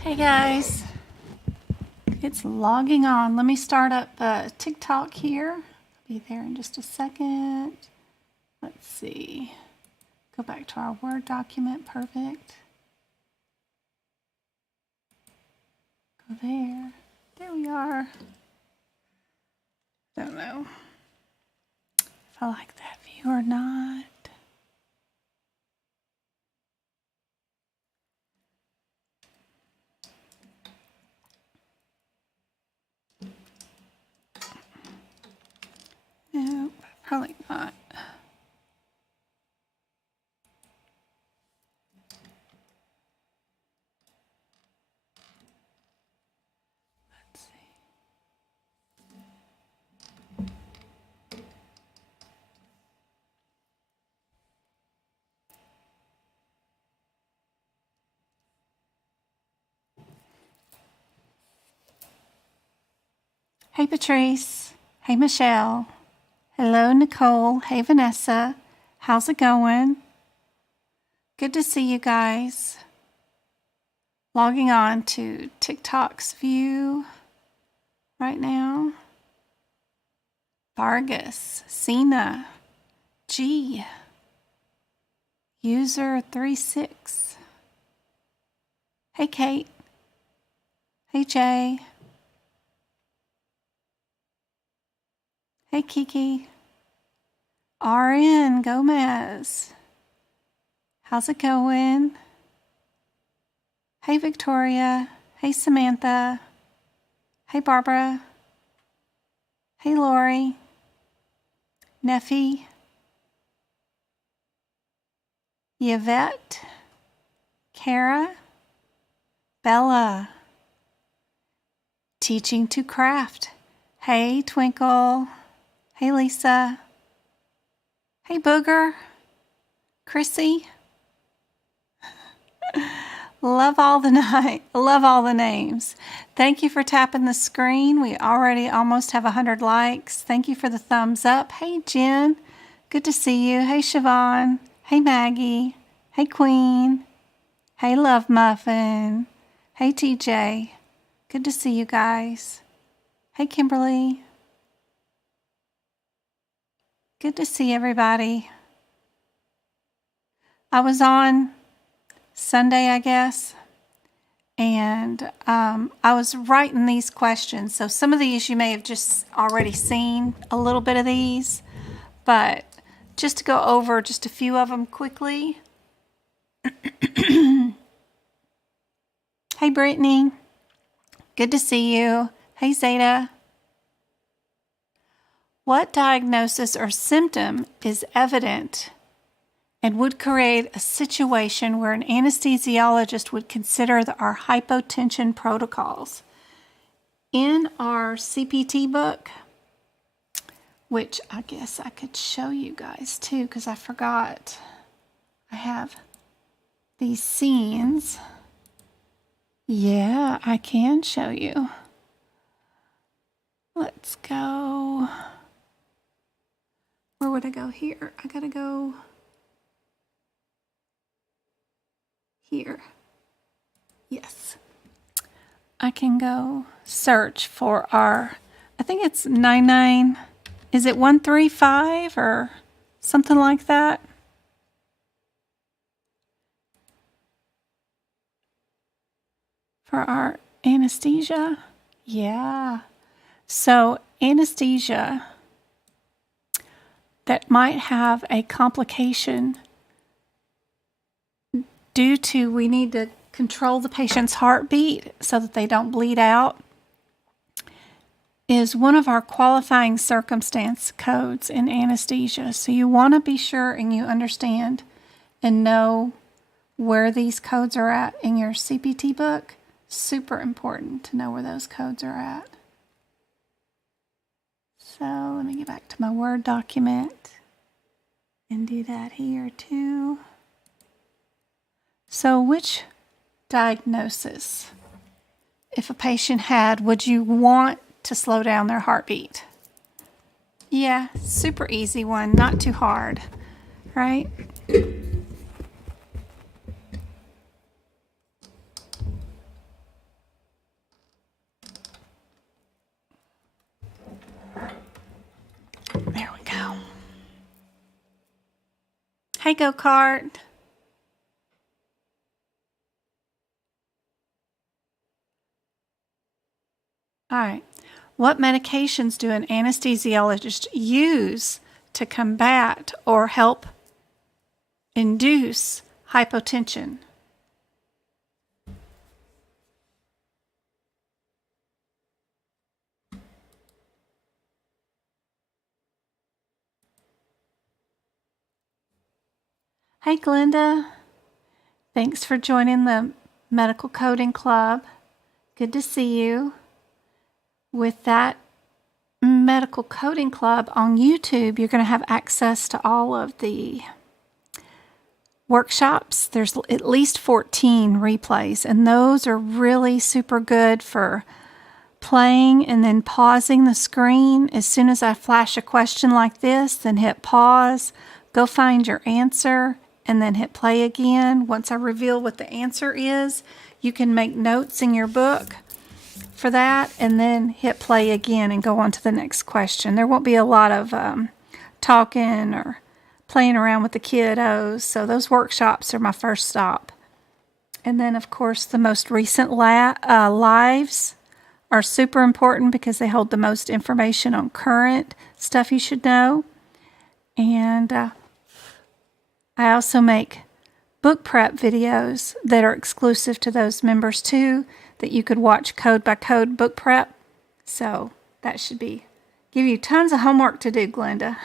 Hey guys, it's logging on. Let me start up TikTok here. I'll be there in just a second. Let's see. Go back to our Word document. Perfect. Go there. There we are. Don't know if I like that view or not. Nope, probably not. Let's see. Hey Patrice. Hey Michelle. Hello Nicole. Hey Vanessa. How's it going? Good to see you guys. Logging on to TikTok's view right now. Vargas, Sina, G, user 36. Hey Kate. Hey Jay. Hey Kiki. RN Gomez. How's it going? Hey Victoria. Hey Samantha. Hey Barbara. Hey Lori. Neffy. Yvette. Kara. Bella. Teaching to Craft. Hey Twinkle. Hey Lisa. Hey Booger. Chrissy. Love all the names. Thank you for tapping the screen. We already almost have 100 likes. Thank you for the thumbs up. Hey Jen. Good to see you. Hey Siobhan. Hey Maggie. Hey Queen. Hey Love Muffin. Hey TJ. Good to see you guys. Hey Kimberly. Good to see everybody. I was on Sunday, I guess, and I was writing these questions. So some of these you may have just already seen a little bit of these, but just to go over just a few of them quickly. Hey Brittany, good to see you. Hey Zeta. What diagnosis or symptom is evident and would create a situation where an anesthesiologist would consider our hypotension protocols? In our CPT book, which I guess I could show you guys too, because I forgot I have these scenes. Yeah, I can show you. Let's go. Where would I go here? I gotta go here. Yes. I can go search for our, I think it's 99, is it 135 or something like that? For our anesthesia. Yeah. So anesthesia that might have a complication due to we need to control the patient's heartbeat so that they don't bleed out is one of our qualifying circumstance codes in anesthesia. So you want to be sure and you understand and know where these codes are at in your CPT book. Super important to know where those codes are at. So let me get back to my Word document and do that here too. So which diagnosis, if a patient had, would you want to slow down their heartbeat? Yeah, super easy one, not too hard, right? Hey, go-kart. All right. What medications do an anesthesiologist use to combat or help induce hypotension? Hey, Glenda. Thanks for joining the Medical Coding Club. Good to see you. With that Medical Coding Club on YouTube, you're going to have access to all of the workshops. There's at least 14 replays, and those are really super good for playing and then pausing the screen. As soon as I flash a question like this, then hit pause, go find your answer, and then hit play again. Once I reveal what the answer is, you can make notes in your book for that, and then hit play again and go on to the next question. There won't be a lot of talking or playing around with the kiddos, so those workshops are my first stop. And then, of course, the most recent lives are super important because they hold the most information on current stuff you should know. And I also make book prep videos that are exclusive to those members too, that you could watch code by code book prep. So that should give you tons of homework to do, Glenda.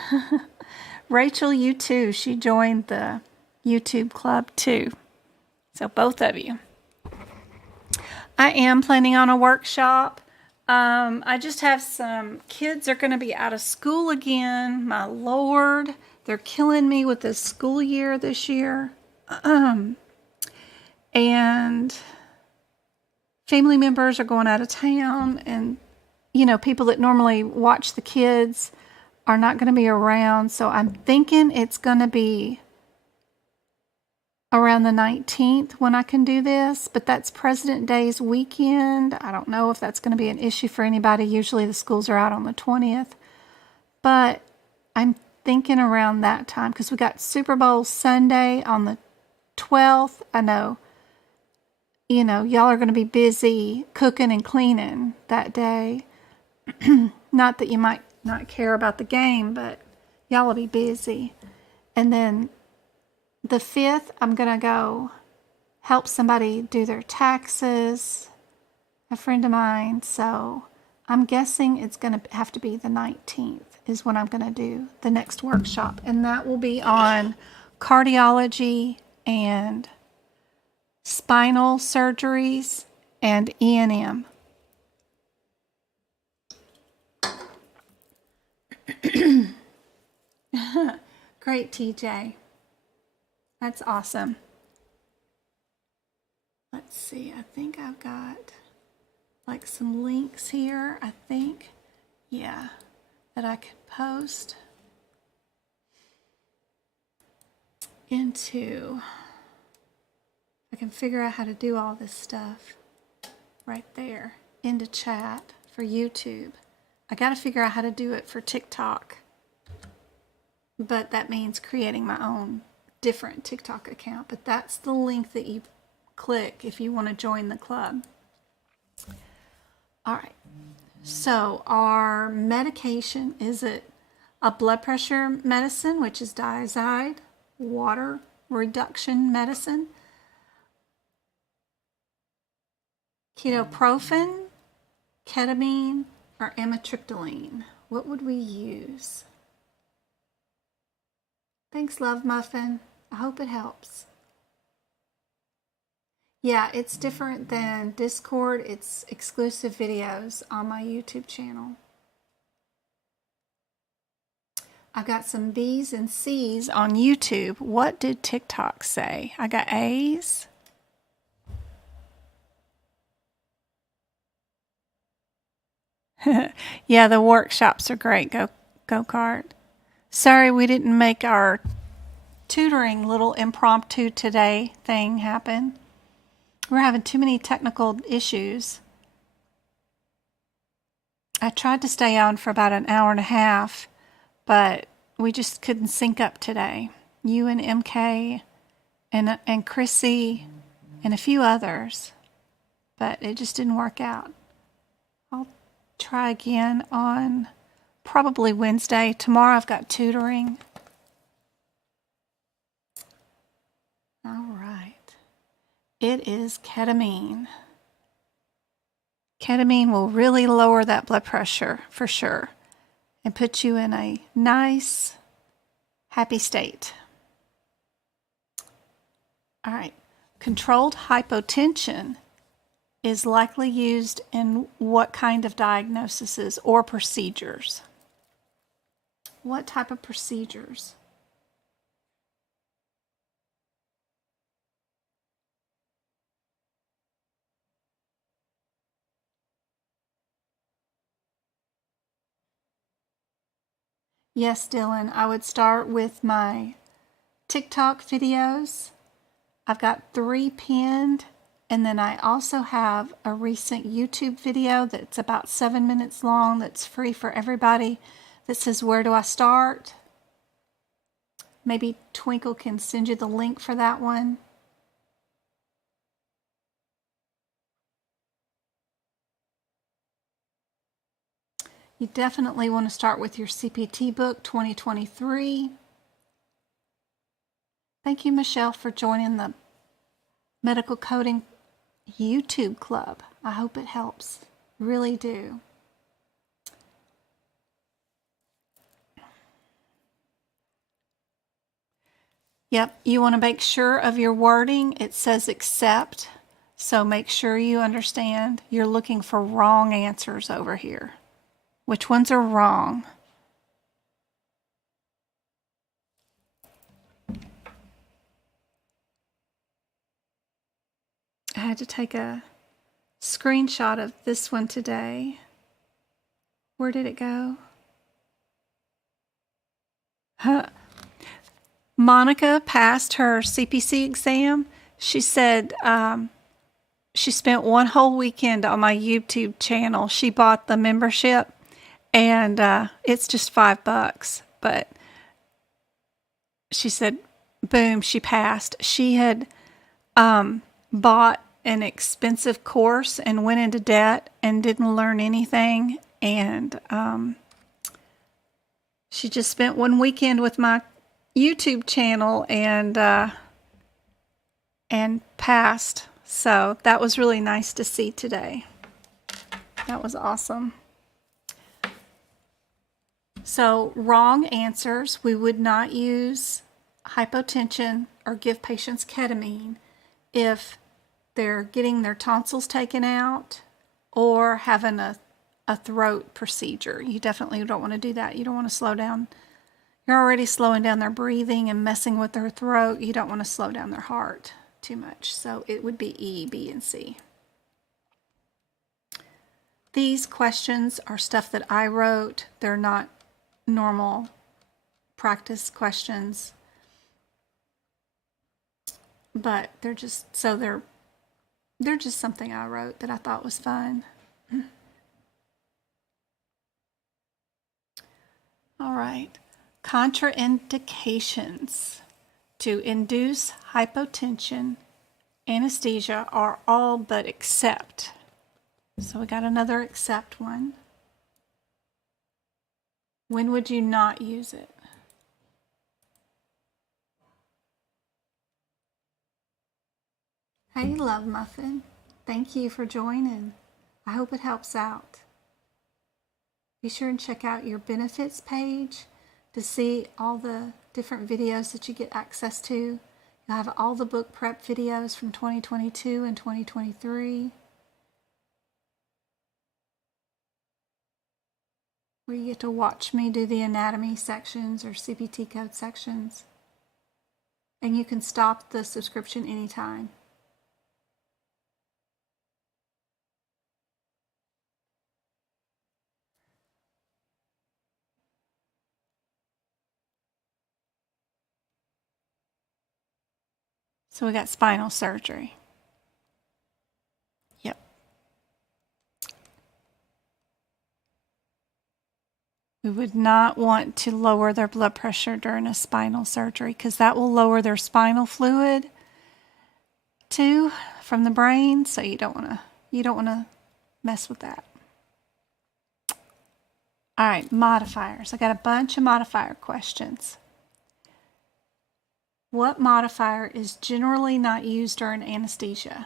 Rachel, you too. She joined the YouTube club too. So both of you. I am planning on a workshop. I just have some kids are going to be out of school again. My Lord, they're killing me with this school year this year. And family members are going out of town, and people that normally watch the kids are not going to be around. So I'm thinking it's going to be around the 19th when I can do this, but that's President Day's weekend. I don't know if that's going to be an issue for anybody. Usually the schools are out on the 20th, but I'm thinking around that time because we got Super Bowl Sunday on the 12th. I know, y'all are going to be busy cooking and cleaning that day. Not that you might not care about the game, but y'all will be busy. And then the 5th, I'm going to go help somebody do their taxes, a friend of mine. So I'm guessing it's going to have to be the 19th is when I'm going to do the next workshop. And that will be on cardiology and spinal surgeries and E&M. Great, TJ. That's awesome. Let's see. I think I've got like some links here. I think, yeah, that I could post into. I can figure out how to do all this stuff right there into chat for YouTube. I got to figure out how to do it for TikTok. But that means creating my own different TikTok account. But that's the link that you click if you want to join the club. All right. So our medication, is it a blood pressure medicine, which is diazide, water reduction medicine, ketoprofen, ketamine, or amitriptyline? What would we use? Thanks, Love Muffin. I hope it helps. Yeah, it's different than Discord. It's exclusive videos on my YouTube channel. I've got some B's and C's on YouTube. What did TikTok say? I got A's. Yeah, the workshops are great. Go-kart. Sorry we didn't make our tutoring little impromptu today thing happen. We're having too many technical issues. I tried to stay on for about an hour and a half, but we just couldn't sync up today. you and MK and Chrissy and a few others, but it just didn't work out. I'll try again on probably Wednesday. Tomorrow I've got tutoring. All right. It is ketamine. Ketamine will really lower that blood pressure for sure and put you in a nice, happy state. All right. Controlled hypotension is likely used in what kind of diagnoses or procedures? What type of procedures? Yes, Dylan, I would start with my TikTok videos. I've got 3 pinned, and then I also have a recent YouTube video that's about 7 minutes long that's free for everybody that says, where do I start? Maybe Twinkle can send you the link for that one. You definitely want to start with your CPT book 2023. Thank you, Michelle, for joining the Medical Coding YouTube Club. I hope it helps. Really do. Yep, you want to make sure of your wording. It says accept, so make sure you understand you're looking for wrong answers over here. Which ones are wrong? I had to take a screenshot of this one today. Where did it go? Monica passed her CPC exam. She said she spent one whole weekend on my YouTube channel. She bought the membership, and it's just $5. But she said, boom, she passed. She had bought an expensive course and went into debt and didn't learn anything. And she just spent one weekend with my YouTube channel and passed. So that was really nice to see today. That was awesome. So wrong answers. We would not use hypotension or give patients ketamine if they're getting their tonsils taken out or having a throat procedure. You definitely don't want to do that. You don't want to slow down. You're already slowing down their breathing and messing with their throat. You don't want to slow down their heart too much. So it would be E, B, and C. These questions are stuff that I wrote. They're not normal practice questions, but they're just something I wrote that I thought was fun. All right. Contraindications to induce hypotension, anesthesia are all but except. So we got another except one. When would you not use it? Hey, Love Muffin. Thank you for joining. I hope it helps out. Be sure and check out your benefits page to see all the different videos that you get access to. You'll have all the book prep videos from 2022 and 2023. Where you get to watch me do the anatomy sections or CPT code sections. And you can stop the subscription anytime. So we got spinal surgery. Yep. We would not want to lower their blood pressure during a spinal surgery because that will lower their spinal fluid too from the brain. So you don't want to mess with that. All right, modifiers. I got a bunch of modifier questions. What modifier is generally not used during anesthesia?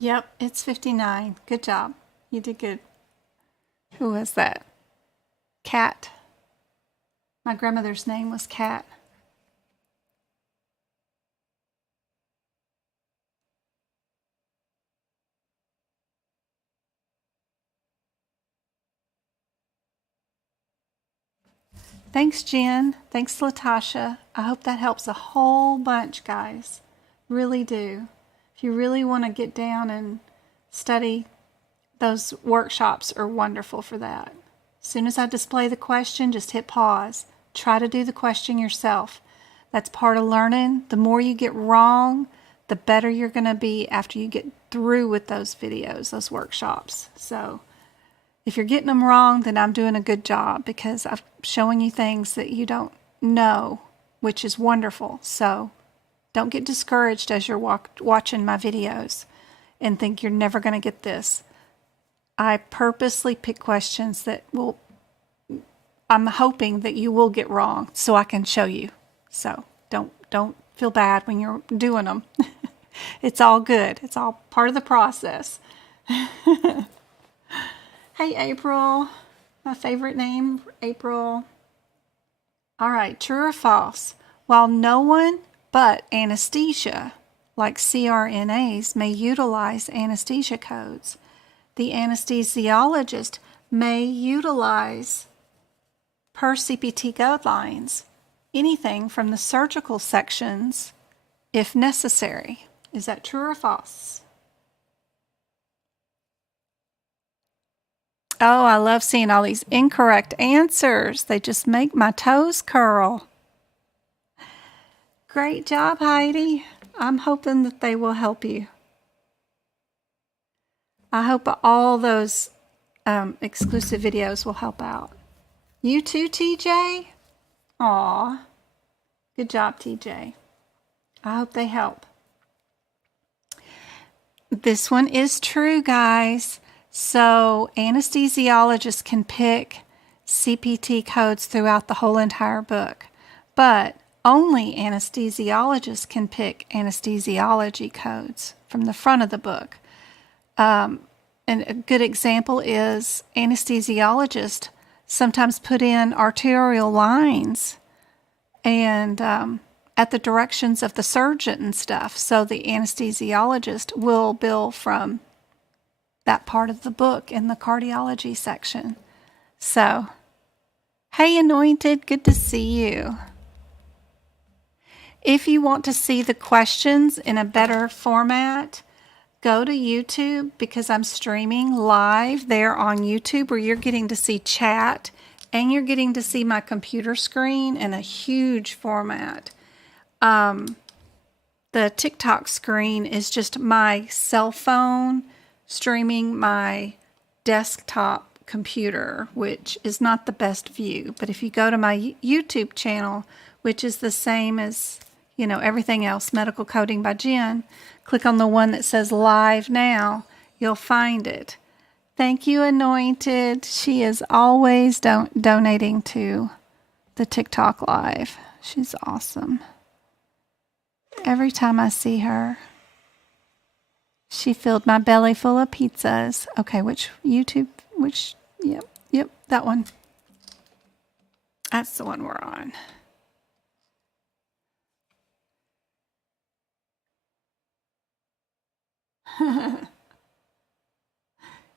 Yep, it's 59. Good job. You did good. Who was that? Cat. My grandmother's name was Cat. Thanks, Jen. Thanks, Latasha. I hope that helps a whole bunch, guys. Really do. If you really want to get down and study, those workshops are wonderful for that. As soon as I display the question, just hit pause. Try to do the question yourself. That's part of learning. The more you get wrong, the better you're going to be after you get through with those videos, those workshops. So if you're getting them wrong, then I'm doing a good job because I'm showing you things that you don't know, which is wonderful. So don't get discouraged as you're watching my videos and think you're never going to get this. I purposely pick questions that I'm hoping that you will get wrong so I can show you. So don't feel bad when you're doing them. It's all good. It's all part of the process. Hey, April. My favorite name, April. All right, true or false? While no one but anesthesia, like CRNAs, may utilize anesthesia codes, the anesthesiologist may utilize, per CPT guidelines, anything from the surgical sections if necessary. Is that true or false? Oh, I love seeing all these incorrect answers. They just make my toes curl. Great job, Heidi. I'm hoping that they will help you. I hope all those exclusive videos will help out. You too, TJ? Aw. Good job, TJ. I hope they help. This one is true, guys. So anesthesiologists can pick CPT codes throughout the whole entire book, but only anesthesiologists can pick anesthesiology codes from the front of the book. And a good example is anesthesiologists sometimes put in arterial lines and at the directions of the surgeon and stuff. So the anesthesiologist will bill from that part of the book in the cardiology section. So, hey, Anointed, good to see you. If you want to see the questions in a better format, go to YouTube because I'm streaming live there on YouTube where you're getting to see chat and you're getting to see my computer screen in a huge format. The TikTok screen is just my cell phone streaming my desktop computer, which is not the best view. But if you go to my YouTube channel, which is the same as, everything else, Medical Coding by Jen, click on the one that says Live Now, you'll find it. Thank you, Anointed. She is always donating to the TikTok Live. She's awesome. Every time I see her, she filled my belly full of pizzas. Okay, yep, that one. That's the one we're on.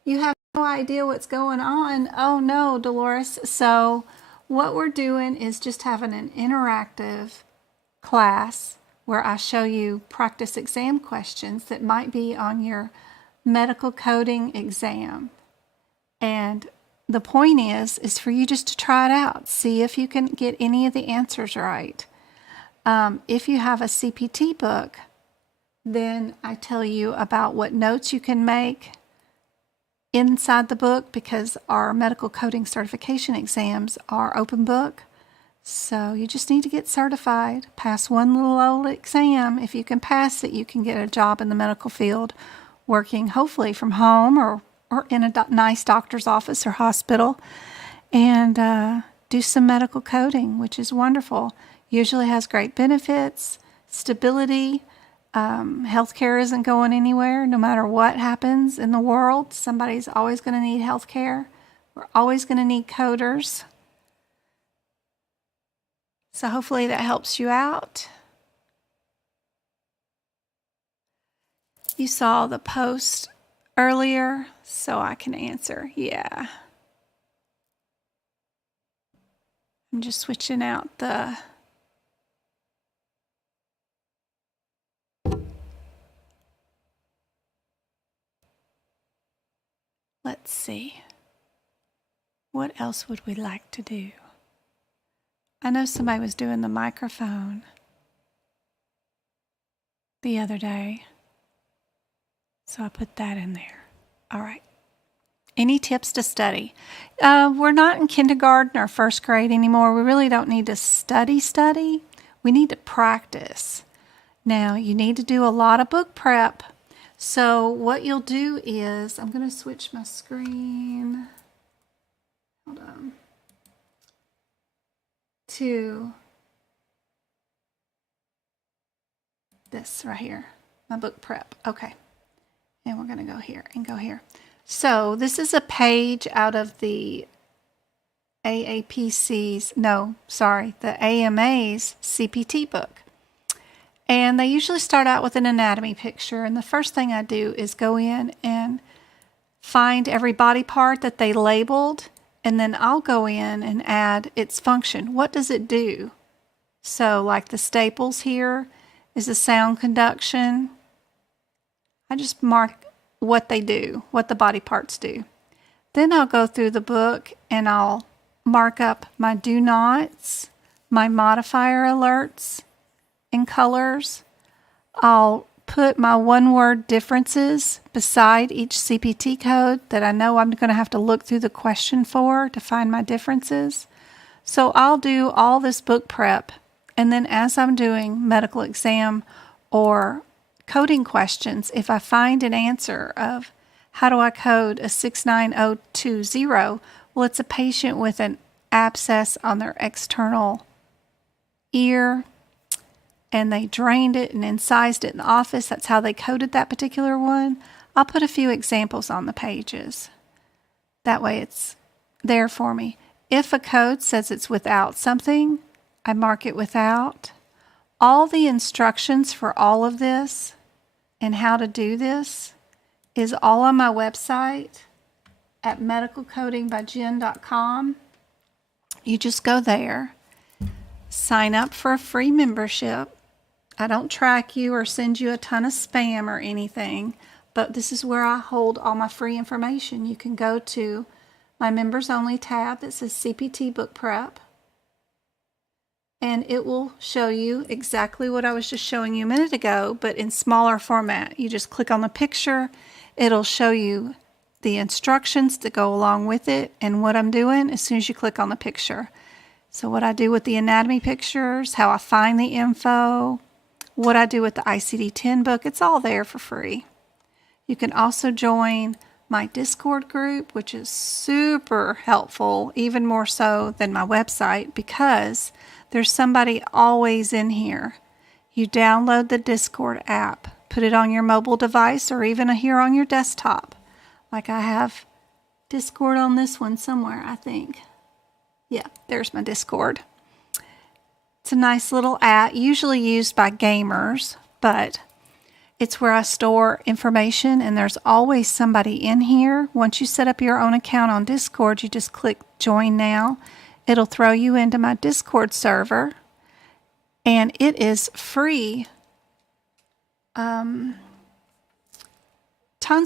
You have no idea what's going on. Oh no, Dolores. So what we're doing is just having an interactive class where I show you practice exam questions that might be on your medical coding exam. And the point is for you just to try it out. See if you can get any of the answers right. If you have a CPT book, then I tell you about what notes you can make inside the book, because our medical coding certification exams are open book. So you just need to get certified, pass one little old exam. If you can pass it, you can get a job in the medical field, working hopefully from home or in a nice doctor's office or hospital, and do some medical coding, which is wonderful. Usually has great benefits, stability. Healthcare isn't going anywhere. No matter what happens in the world, somebody's always going to need healthcare. We're always going to need coders. So hopefully that helps you out. You saw the post earlier, so I can answer. Yeah. I'm just switching out the... Let's see. What else would we like to do? I know somebody was doing the microphone the other day, so I put that in there. All right. Any tips to study? We're not in kindergarten or first grade anymore. We really don't need to study. We need to practice. Now, you need to do a lot of book prep. So what you'll do is, I'm going to switch my screen. Hold on. To this right here, my book prep. Okay. And we're going to go here and go here. So this is a page out of the the AMA's CPT book. And they usually start out with an anatomy picture. And the first thing I do is go in and find every body part that they labeled. And then I'll go in and add its function. What does it do? So like the staples here is the sound conduction. I just mark what they do, what the body parts do. Then I'll go through the book and I'll mark up my do nots, my modifier alerts in colors. I'll put my one-word differences beside each CPT code that I know I'm going to have to look through the question for to find my differences. So I'll do all this book prep, and then as I'm doing medical exam or coding questions, if I find an answer of how do I code a 69020, well, it's a patient with an abscess on their external ear, and they drained it and incised it in the office. That's how they coded that particular one. I'll put a few examples on the pages. That way it's there for me. If a code says it's without something, I mark it without. All the instructions for all of this and how to do this is all on my website at medicalcodingbyjen.com. You just go there, sign up for a free membership. I don't track you or send you a ton of spam or anything, but this is where I hold all my free information. You can go to my members only tab that says CPT Book Prep, and it will show you exactly what I was just showing you a minute ago, but in smaller format. You just click on the picture, it'll show you the instructions that go along with it and what I'm doing as soon as you click on the picture. So what I do with the anatomy pictures, how I find the info, what I do with the ICD-10 book, it's all there for free. You can also join my Discord group, which is super helpful, even more so than my website, because there's somebody always in here. You download the Discord app, put it on your mobile device or even here on your desktop. Like I have Discord on this one somewhere, I think. Yeah, there's my Discord. It's a nice little app, usually used by gamers, but it's where I store information, and there's always somebody in here. Once you set up your own account on Discord, you just click Join Now. It'll throw you into my Discord server, and it is free. Tons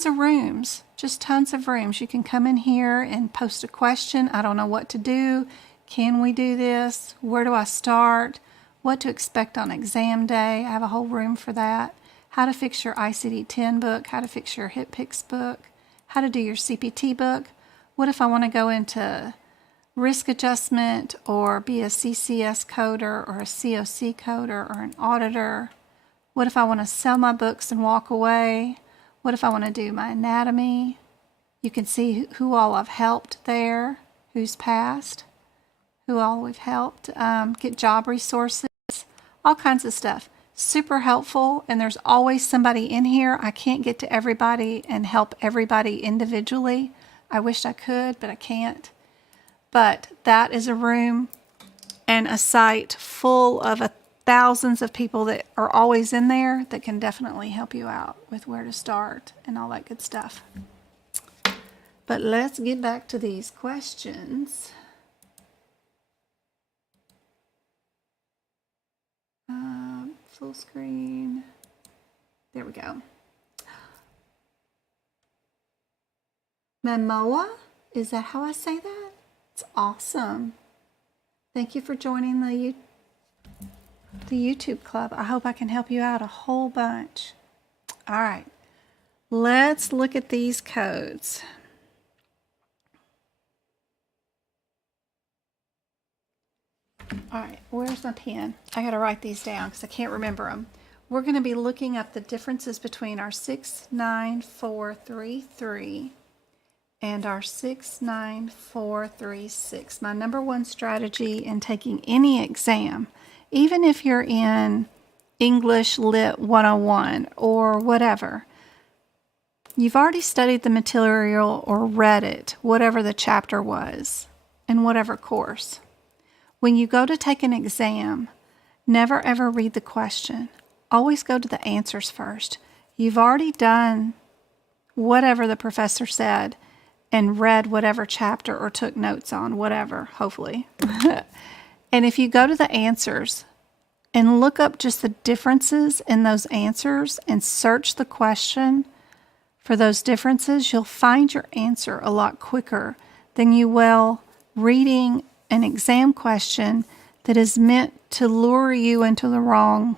of rooms, just tons of rooms. You can come in here and post a question. I don't know what to do. Can we do this? Where do I start? What to expect on exam day? I have a whole room for that. How to fix your ICD-10 book. How to fix your HipPix book. How to do your CPT book. What if I want to go into risk adjustment or be a CCS coder or a COC coder or an auditor? What if I want to sell my books and walk away? What if I want to do my anatomy? You can see who all I've helped there, who's passed, who all we've helped, get job resources, all kinds of stuff. Super helpful, and there's always somebody in here. I can't get to everybody and help everybody individually. I wish I could, but I can't. But that is a room and a site full of thousands of people that are always in there that can definitely help you out with where to start and all that good stuff. But let's get back to these questions. Full screen. There we go. Momoa? Is that how I say that? It's awesome. Thank you for joining the YouTube club. I hope I can help you out a whole bunch. All right. Let's look at these codes. All right, where's my pen? I got to write these down because I can't remember them. We're going to be looking up the differences between our 69433 and our 69436. My number one strategy in taking any exam, even if you're in English Lit 101 or whatever, you've already studied the material or read it, whatever the chapter was, in whatever course. When you go to take an exam, never ever read the question. Always go to the answers first. You've already done whatever the professor said and read whatever chapter or took notes on, whatever, hopefully. And if you go to the answers and look up just the differences in those answers and search the question for those differences, you'll find your answer a lot quicker than you will reading an exam question that is meant to lure you into the wrong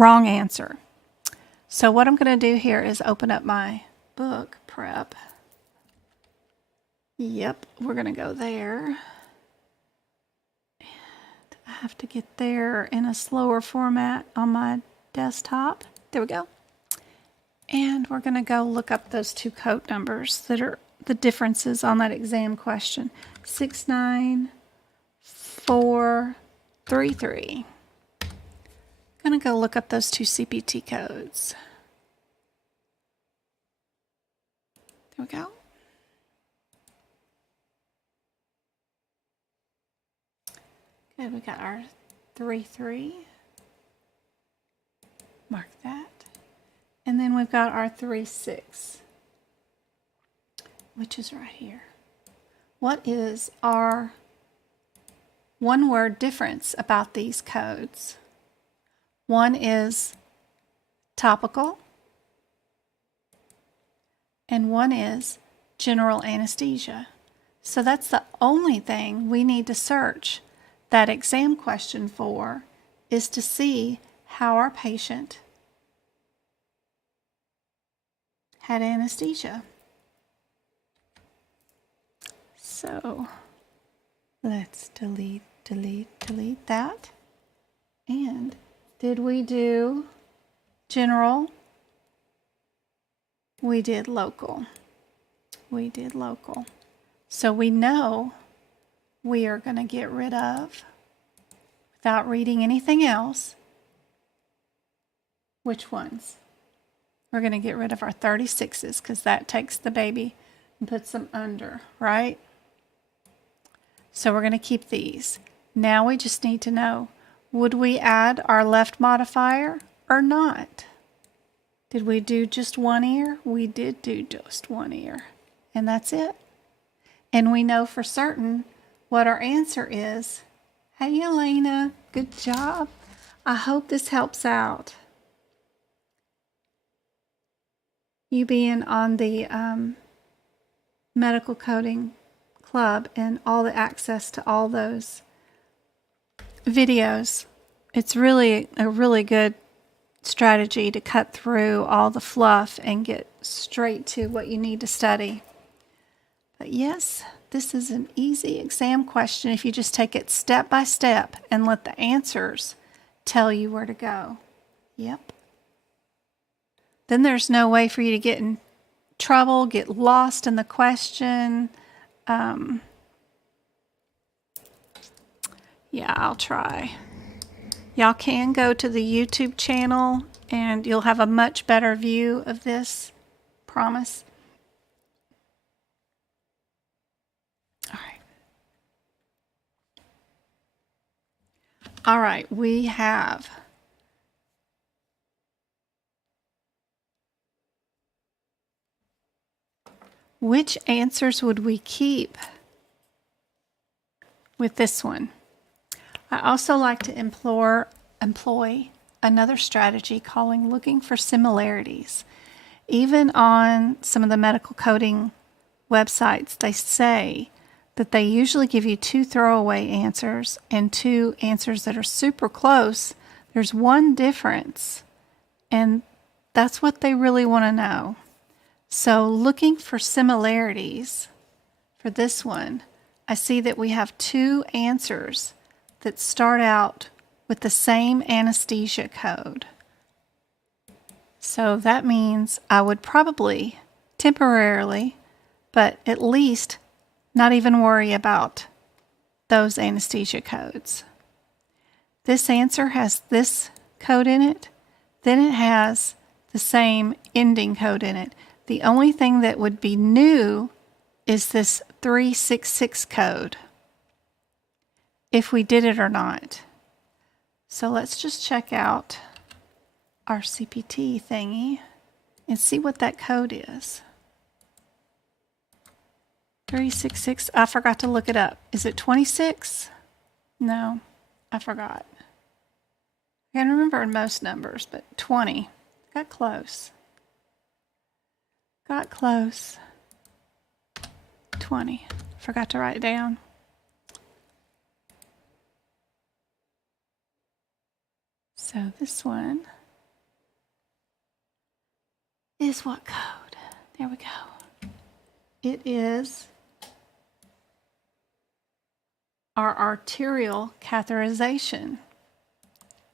answer. So what I'm going to do here is open up my book prep. Yep, we're going to go there. And I have to get there in a slower format on my desktop. There we go. And we're going to go look up those two code numbers that are the differences on that exam question. 69433. Gonna go look up those two CPT codes. There we go. Good, we got our 33. Mark that. And then we've got our 36, which is right here. What is our one-word difference about these codes? One is topical, and one is general anesthesia. So that's the only thing we need to search that exam question for, is to see how our patient had anesthesia. So let's delete that. And did we do general We did local. So we know we are going to get rid of, without reading anything else, which ones? We're going to get rid of our 36s because that takes the baby and puts them under, right? So we're going to keep these. Now we just need to know, would we add our left modifier or not? Did we do just one ear? We did do just one ear. And that's it. And we know for certain what our answer is. Hey, Elena, good job. I hope this helps out. You being on the medical coding club and all the access to all those videos. It's really a really good strategy to cut through all the fluff and get straight to what you need to study. But yes, this is an easy exam question if you just take it step by step and let the answers tell you where to go. Yep. Then there's no way for you to get in trouble, get lost in the question. Yeah, I'll try. Y'all can go to the YouTube channel and you'll have a much better view of this. Promise. All right, we have which answers would we keep with this one? I also like to employ another strategy calling looking for similarities. Even on some of the medical coding websites, they say that they usually give you 2 throwaway answers and 2 answers that are super close. There's one difference, and that's what they really want to know. So looking for similarities for this one, I see that we have 2 answers that start out with the same anesthesia code. So that means I would probably temporarily, but at least not even worry about those anesthesia codes. This answer has this code in it, then it has the same ending code in it. The only thing that would be new is this 366 code, if we did it or not. So let's just check out our CPT thingy and see what that code is. 366, I forgot to look it up. Is it 26? No, I forgot. I can remember most numbers, but 20. Got close. Got close. 20. Forgot to write it down. So this one is what code? There we go. It is our arterial catheterization,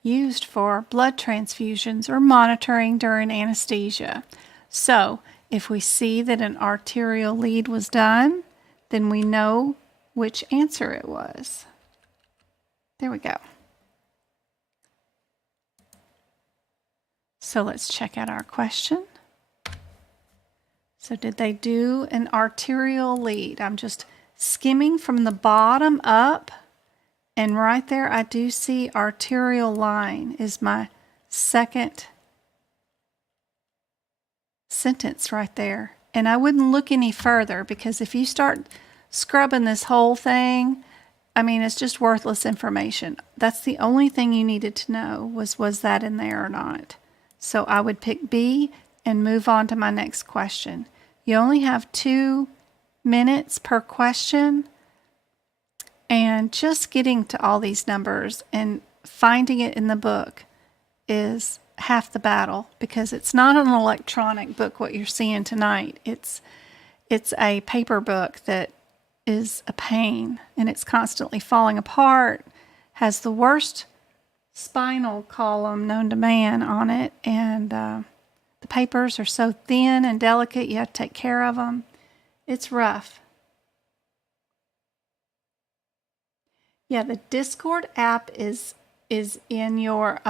used for blood transfusions or monitoring during anesthesia. So if we see that an arterial lead was done, then we know which answer it was. There we go. So let's check out our question. So did they do an arterial lead? I'm just skimming from the bottom up, and right there I do see arterial line is my second sentence right there. And I wouldn't look any further, because if you start scrubbing this whole thing, I mean, it's just worthless information. That's the only thing you needed to know was that in there or not. So I would pick B and move on to my next question. You only have 2 minutes per question, and just getting to all these numbers and finding it in the book is half the battle, because it's not an electronic book what you're seeing tonight. It's a paper book that is a pain, and it's constantly falling apart, has the worst spinal column known to man on it, and the papers are so thin and delicate, you have to take care of them. It's rough. Yeah, the Discord app is in your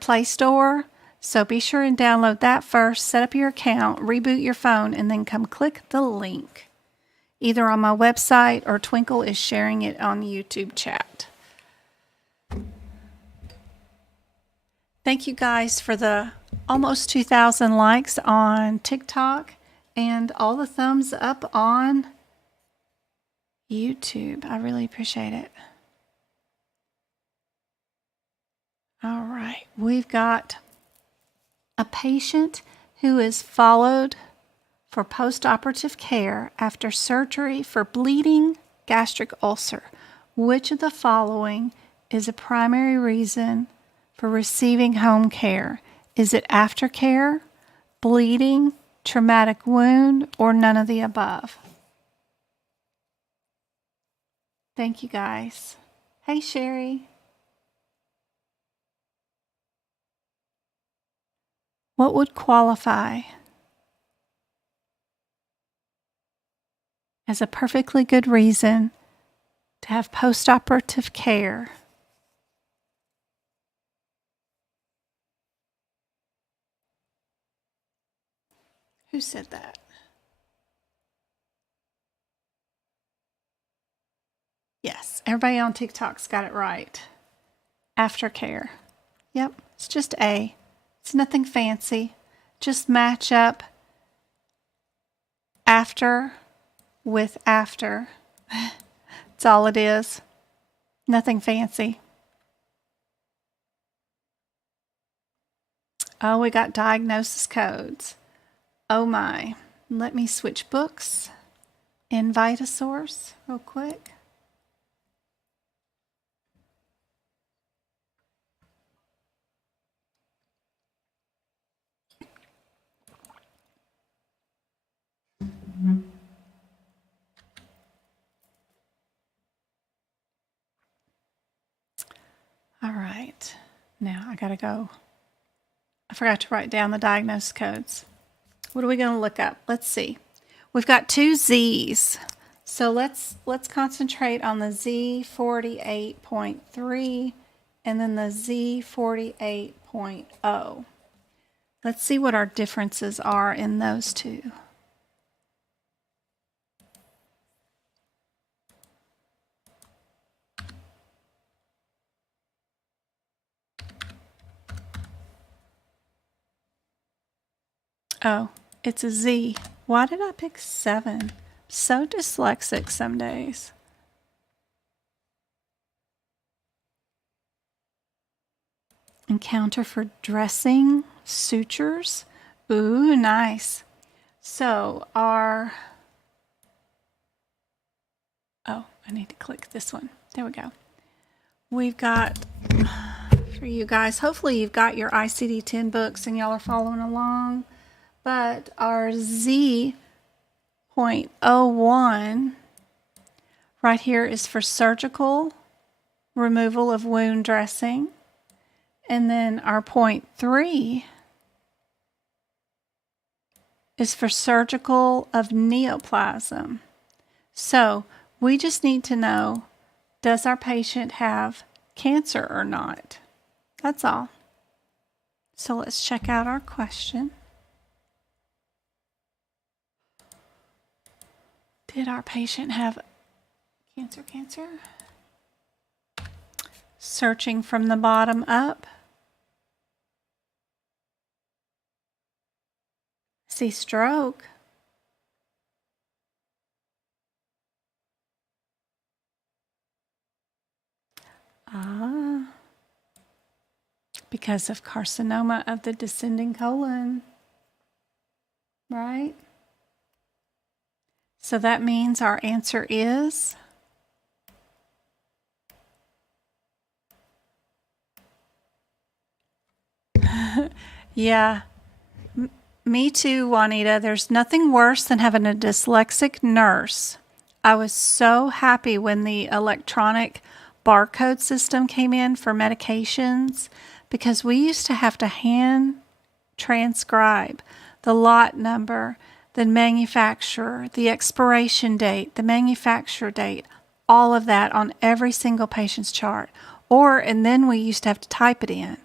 Play Store. So be sure and download that first, set up your account, reboot your phone, and then come click the link. Either on my website or Twinkle is sharing it on YouTube chat. Thank you guys for the almost 2,000 likes on TikTok and all the thumbs up on YouTube. I really appreciate it. All right, we've got a patient who is followed for postoperative care after surgery for bleeding gastric ulcer. Which of the following is a primary reason for receiving home care? Is it aftercare, bleeding, traumatic wound, or none of the above? Thank you, guys. Hey, Sherry. What would qualify as a perfectly good reason to have postoperative care? Who said that? Yes, everybody on TikTok's got it right. Aftercare. Yep, it's just A. It's nothing fancy. Just match up after with after. That's all it is. Nothing fancy. Oh, we got diagnosis codes. Oh my. Let me switch books. Invite a source real quick. All right, now I gotta go. I forgot to write down the diagnosis codes. What are we gonna look up? Let's see. We've got two Z's. So let's concentrate on the Z48.3 and then the Z48.0. Let's see what our differences are in those two. Oh, it's a Z. Why did I pick 7? So dyslexic some days. Encounter for dressing, sutures. Ooh, nice. So our... Oh, I need to click this one. There we go. We've got, for you guys, hopefully you've got your ICD-10 books and y'all are following along. But our Z.01 right here is for surgical removal of wound dressing. And then our .3 is for surgical of neoplasm. So we just need to know, does our patient have cancer or not? That's all. So let's check out our question. Did our patient have cancer? Searching from the bottom up. See stroke. Because of carcinoma of the descending colon, right? So that means our answer is yeah, me too, Juanita. There's nothing worse than having a dyslexic nurse. I was so happy when the electronic barcode system came in for medications because we used to have to hand transcribe the lot number, the manufacturer, the expiration date, the manufacturer date, all of that on every single patient's chart. And then we used to have to type it in.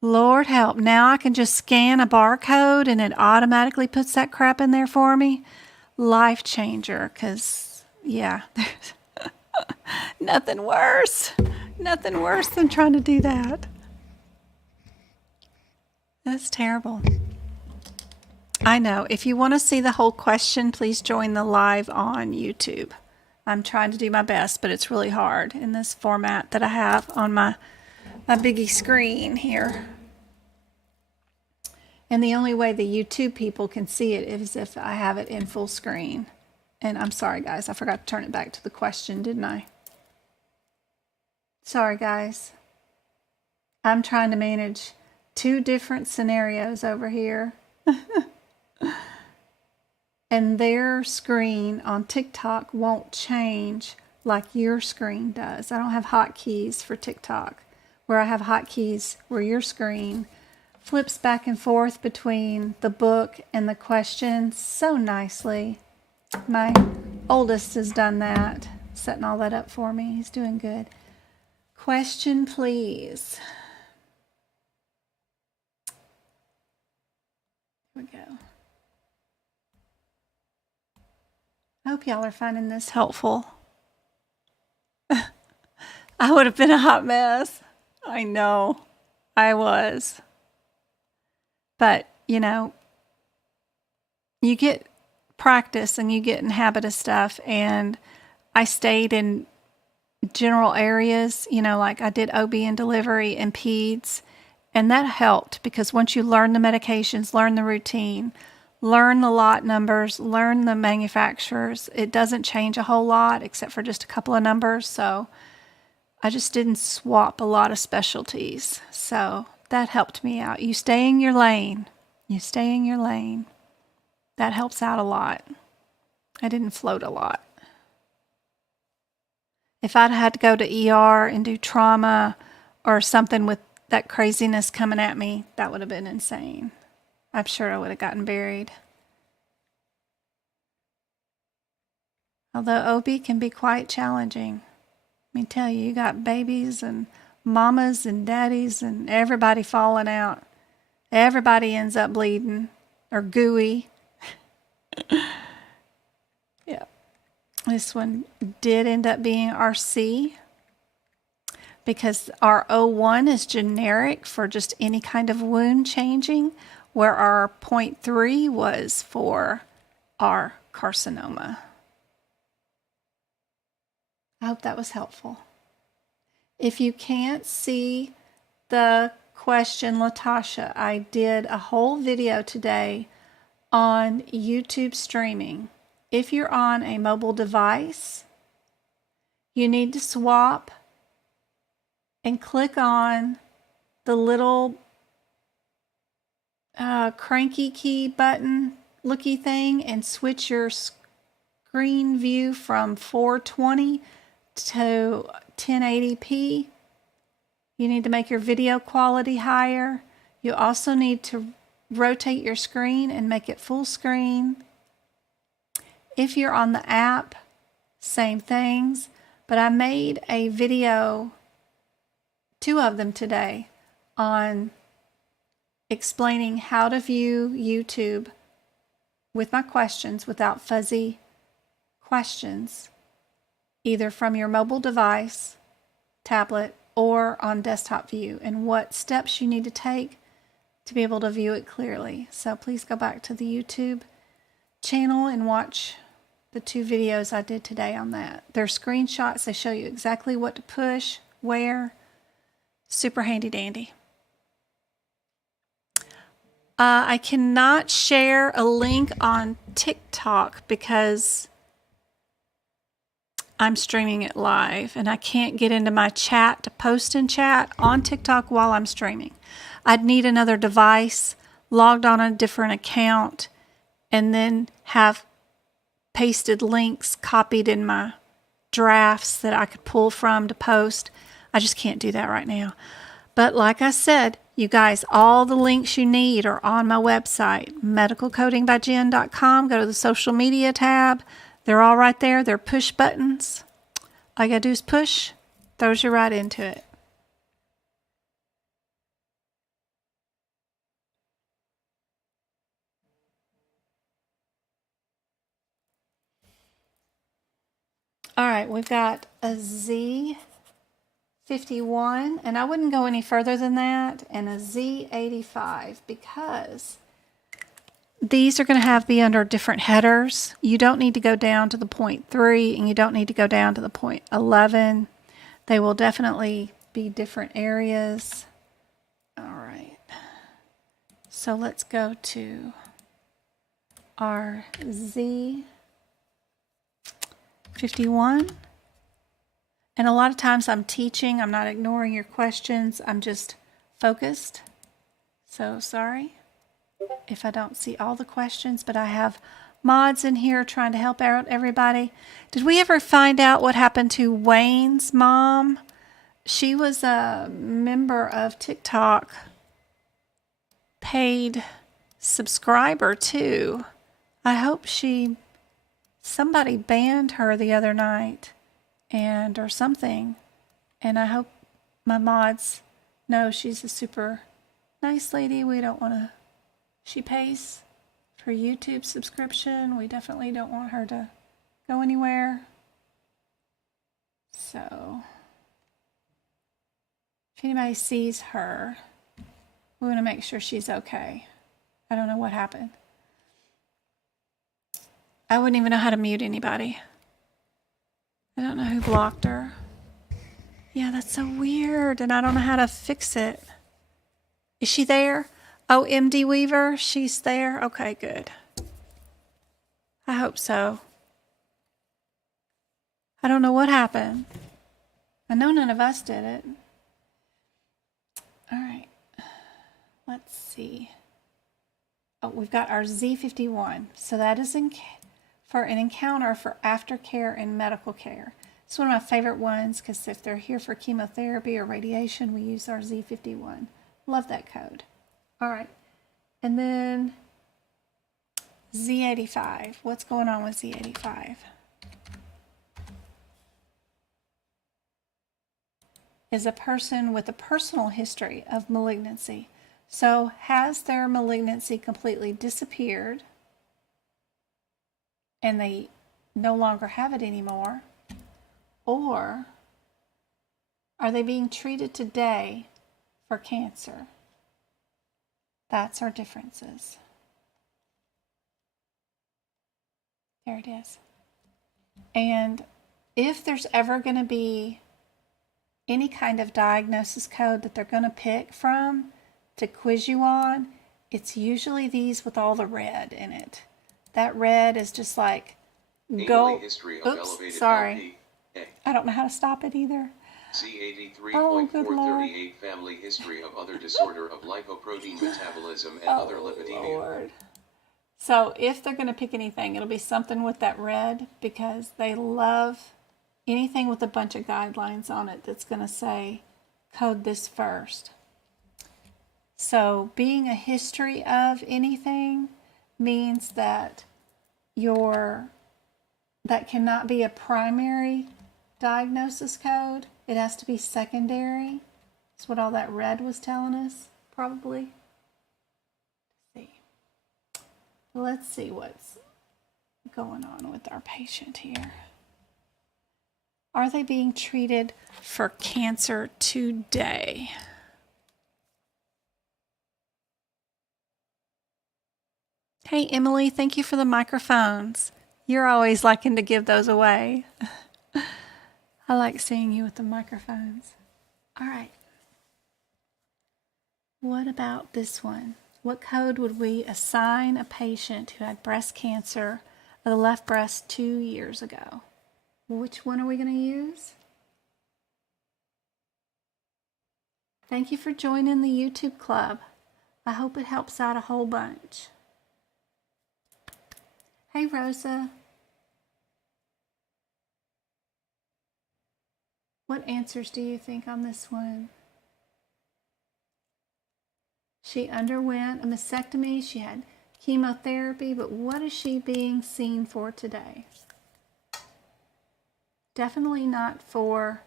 Lord help, now I can just scan a barcode and it automatically puts that crap in there for me. Life changer, because, yeah, there's nothing worse than trying to do that. That's terrible. I know. If you want to see the whole question, please join the live on YouTube. I'm trying to do my best, but it's really hard in this format that I have on my biggie screen here. And the only way the YouTube people can see it is if I have it in full screen. And I'm sorry, guys. I forgot to turn it back to the question, didn't I? Sorry, guys. I'm trying to manage 2 different scenarios over here. And their screen on TikTok won't change like your screen does. I don't have hotkeys for TikTok, where I have hotkeys where your screen flips back and forth between the book and the question so nicely. My oldest has done that, setting all that up for me. He's doing good. Question, please. Here we go. I hope y'all are finding this helpful. I would have been a hot mess. I know. I was. But, you know, you get practice and you get in habit of stuff. And I stayed in general areas, you know, like I did OB and delivery and peds. And that helped because once you learn the medications, learn the routine, learn the lot numbers, learn the manufacturers, it doesn't change a whole lot except for just a couple of numbers. So I just didn't swap a lot of specialties. So that helped me out. You stay in your lane. You stay in your lane. That helps out a lot. I didn't float a lot. If I'd had to go to ER and do trauma or something with that craziness coming at me, that would have been insane. I'm sure I would have gotten buried. Although OB can be quite challenging. Let me tell you, you got babies and mamas and daddies and everybody falling out. Everybody ends up bleeding or gooey. Yeah. This one did end up being RC because our O1 is generic for just any kind of wound changing, where our 0.3 was for our carcinoma. I hope that was helpful. If you can't see the question, Latasha, I did a whole video today on YouTube streaming. If you're on a mobile device, you need to swap and click on the little cranky key button looky thing and switch your screen view from 420 to 1080p. You need to make your video quality higher. You also need to rotate your screen and make it full screen. If you're on the app, same things. But I made a video, 2 of them today, on explaining how to view YouTube with my questions without fuzzy questions, either from your mobile device, tablet, or on desktop view, and what steps you need to take to be able to view it clearly. So please go back to the YouTube channel and watch the 2 videos I did today on that. They're screenshots. They show you exactly what to push, where. Super handy dandy. I cannot share a link on TikTok because I'm streaming it live and I can't get into my chat to post in chat on TikTok while I'm streaming. I'd need another device, logged on a different account, and then have pasted links copied in my drafts that I could pull from to post. I just can't do that right now. But like I said, you guys, all the links you need are on my website, medicalcodingbyjen.com. Go to the social media tab. They're all right there. They're push buttons. All you gotta do is push, throws you right into it. All right, we've got a Z51, and I wouldn't go any further than that, and a Z85 because these are going to be under different headers. You don't need to go down to the 0.3, and you don't need to go down to the 0.11. They will definitely be different areas. All right. So let's go to our Z51. And a lot of times I'm teaching, I'm not ignoring your questions, I'm just focused. So sorry if I don't see all the questions, but I have mods in here trying to help out everybody. Did we ever find out what happened to Wayne's mom? She was a member of TikTok, paid subscriber too. I hope somebody banned her the other night or something. And I hope my mods know she's a super nice lady. We don't want to, she pays for YouTube subscription. We definitely don't want her to go anywhere. So if anybody sees her, we want to make sure she's okay. I don't know what happened. I wouldn't even know how to mute anybody. I don't know who blocked her. Yeah, that's so weird, and I don't know how to fix it. Is she there? Oh, MD Weaver, she's there? Okay, good. I hope so. I don't know what happened. I know none of us did it. All right. Let's see. Oh, we've got our Z51. So that is for an encounter for aftercare and medical care. It's one of my favorite ones because if they're here for chemotherapy or radiation, we use our Z51. Love that code. All right. And then Z85. What's going on with Z85? Is a person with a personal history of malignancy. So has their malignancy completely disappeared and they no longer have it anymore? Or are they being treated today for cancer? That's our differences. There it is. And if there's ever going to be any kind of diagnosis code that they're going to pick from to quiz you on, it's usually these with all the red in it. That red is just like go. Oops, sorry. I don't know how to stop it either. C83.438 family history of other disorder of lipoprotein metabolism and other lipidemia. Lord. So if they're going to pick anything, it'll be something with that red because they love anything with a bunch of guidelines on it that's going to say code this first. So being a history of anything means that that cannot be a primary diagnosis code. It has to be secondary. That's what all that red was telling us, probably. Let's see what's going on with our patient here. Are they being treated for cancer today? Hey, Emily, thank you for the microphones. You're always liking to give those away. I like seeing you with the microphones. All right. What about this one? What code would we assign a patient who had breast cancer of the left breast 2 years ago? Which one are we going to use? Thank you for joining the YouTube club. I hope it helps out a whole bunch. Hey, Rosa. What answers do you think on this one? She underwent a mastectomy. She had chemotherapy, but what is she being seen for today? Definitely not for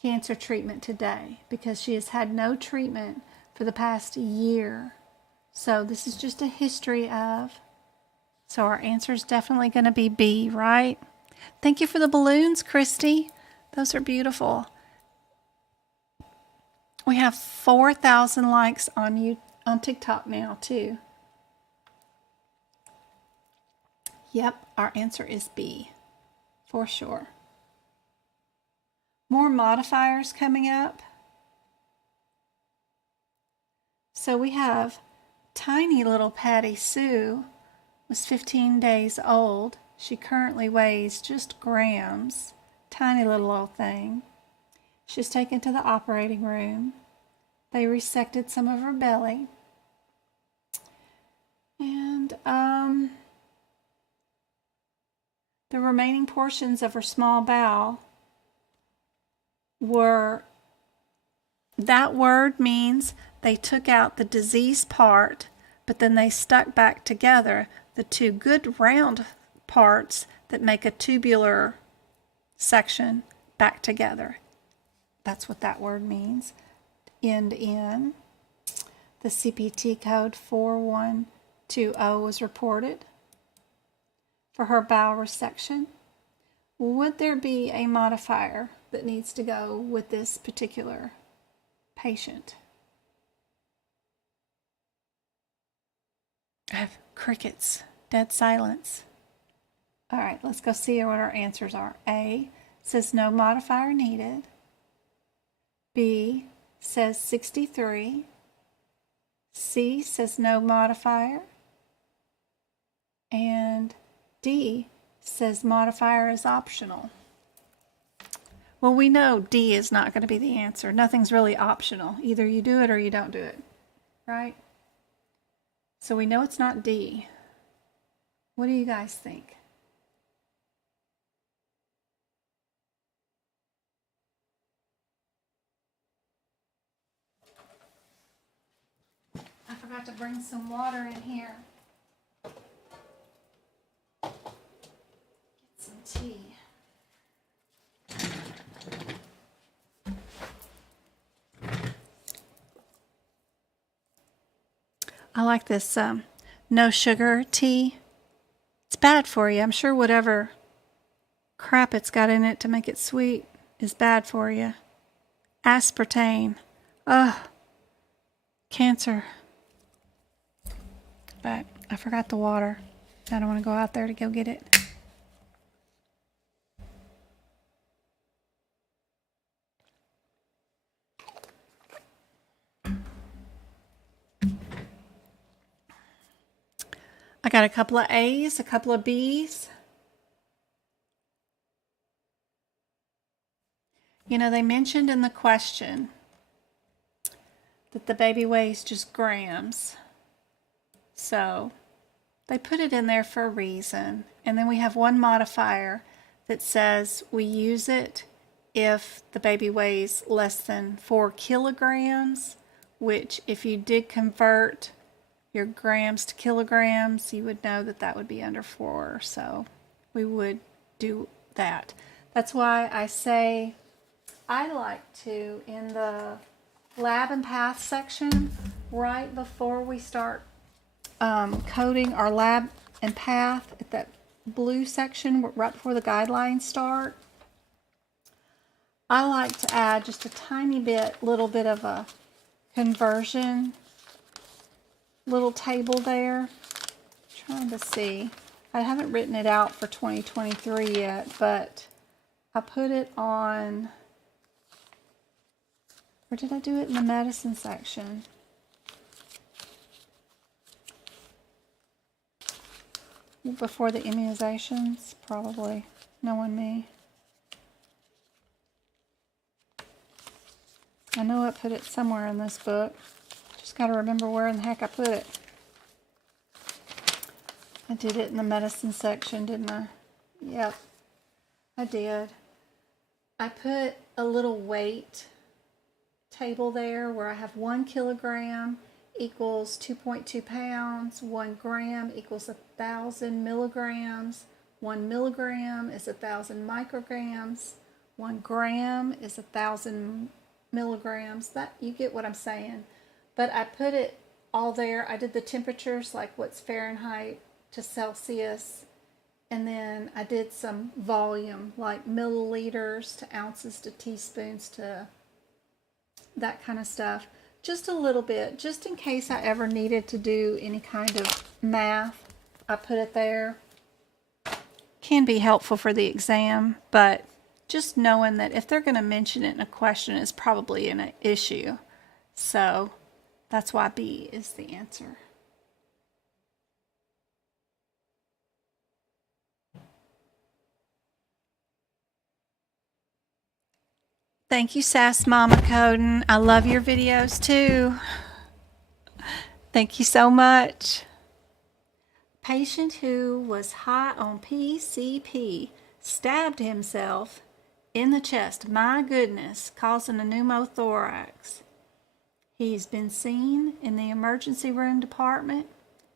cancer treatment today, because she has had no treatment for the past year. So this is just a history of. So our answer is definitely going to be B, right? Thank you for the balloons, Christy. Those are beautiful. We have 4,000 likes on TikTok now too. Yep, our answer is B, for sure. More modifiers coming up. So we have tiny little Patty Sue, was 15 days old. She currently weighs just grams. Tiny little old thing. She was taken to the operating room. They resected some of her belly. And the remaining portions of her small bowel were, that word means they took out the diseased part, but then they stuck back together the two good round parts that make a tubular section back together. That's what that word means. End in. The CPT code 4120 was reported for her bowel resection. Would there be a modifier that needs to go with this particular patient? I have crickets, dead silence. All right, let's go see what our answers are. A says no modifier needed. B says 63. C says no modifier. And D says modifier is optional. Well, we know D is not going to be the answer. Nothing's really optional. Either you do it or you don't do it, right? So we know it's not D. What do you guys think? I forgot to bring some water in here. Get some tea. I like this no sugar tea. It's bad for you. I'm sure whatever crap it's got in it to make it sweet is bad for you. Aspartame. Ugh. Cancer. But I forgot the water. I don't want to go out there to go get it. I got a couple of A's, a couple of B's. You know, they mentioned in the question that the baby weighs just grams. So they put it in there for a reason. And then we have one modifier that says we use it if the baby weighs less than 4 kilograms, which if you did convert your grams to kilograms, you would know that that would be under 4. So we would do that. That's why I say I like to, in the lab and path section, right before we start coding our lab and path, at that blue section right before the guidelines start, I like to add just a tiny bit, little bit of a conversion little table there. Trying to see. I haven't written it out for 2023 yet, but I put it on, or did I do it in the medicine section? Before the immunizations, probably. Knowing me. I know I put it somewhere in this book. Just got to remember where in the heck I put it. I did it in the medicine section, didn't I? Yep, I did. I put a little weight table there where I have 1 kilogram equals 2.2 pounds. 1 gram equals 1,000 milligrams. 1 milligram is 1,000 micrograms. 1 gram is 1,000 milligrams. That, you get what I'm saying. But I put it all there. I did the temperatures, like what's Fahrenheit to Celsius. And then I did some volume, like milliliters to ounces to teaspoons to that kind of stuff. Just a little bit, just in case I ever needed to do any kind of math. I put it there. Can be helpful for the exam, but just knowing that if they're going to mention it in a question, it's probably an issue. So that's why B is the answer. Thank you, Sass Mama Coden. I love your videos too. Thank you so much. Patient who was high on PCP stabbed himself in the chest. My goodness, causing a pneumothorax. He's been seen in the emergency room department,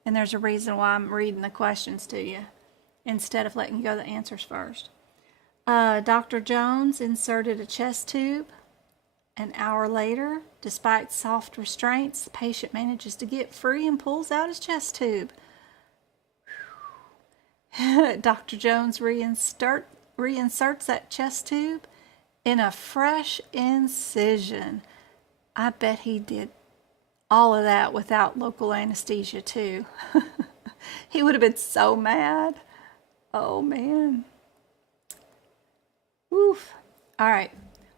and there's a reason why I'm reading the questions to you instead of letting you go the answers first. Dr. Jones inserted a chest tube. An hour later, despite soft restraints, the patient manages to get free and pulls out his chest tube. Dr. Jones reinserts that chest tube in a fresh incision. I bet he did all of that without local anesthesia too. He would have been so mad. Oh man. Woof. All right.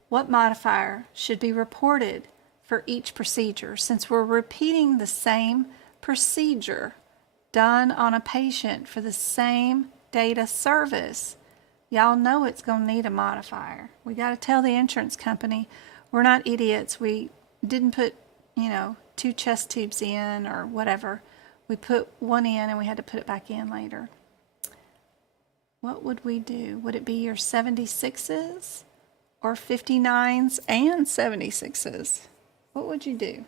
What modifier should be reported for each procedure? Since we're repeating the same procedure done on a patient for the same data service, y'all know it's going to need a modifier. We got to tell the insurance company we're not idiots. We didn't put, 2 chest tubes in or whatever. We put one in and we had to put it back in later. What would we do? Would it be your 76s or 59s and 76s? What would you do?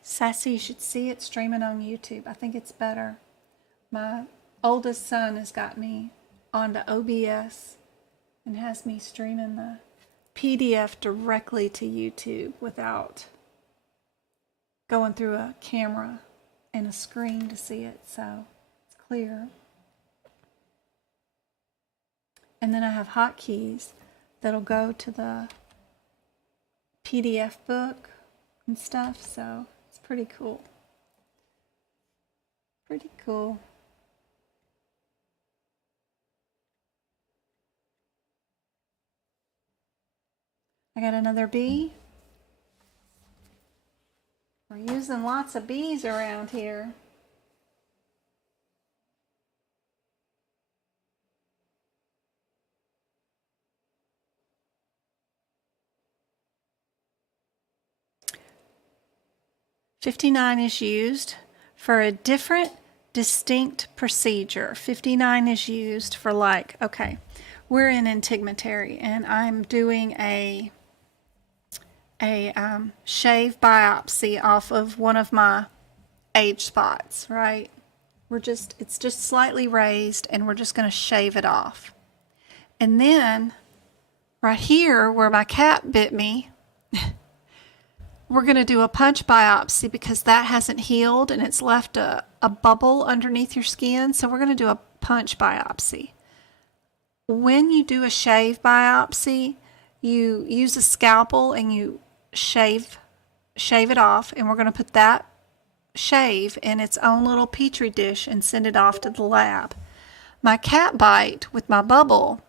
Sassy, you should see it streaming on YouTube. I think it's better. My oldest son has got me onto OBS and has me streaming the PDF directly to YouTube without going through a camera and a screen to see it, so it's clear. And then I have hotkeys that'll go to the PDF book and stuff, so it's pretty cool. Pretty cool. I got another bee. We're using lots of bees around here. $59 is used for a different, distinct procedure. $59 is used for okay, we're in integumentary and I'm doing a shave biopsy off of one of my age spots, right? It's just slightly raised and we're just going to shave it off. And then right here where my cat bit me, we're going to do a punch biopsy because that hasn't healed and it's left a bubble underneath your skin. So we're going to do a punch biopsy. When you do a shave biopsy, you use a scalpel and you shave it off, and we're going to put that shave in its own little petri dish and send it off to the lab. My cat bite with my bubble,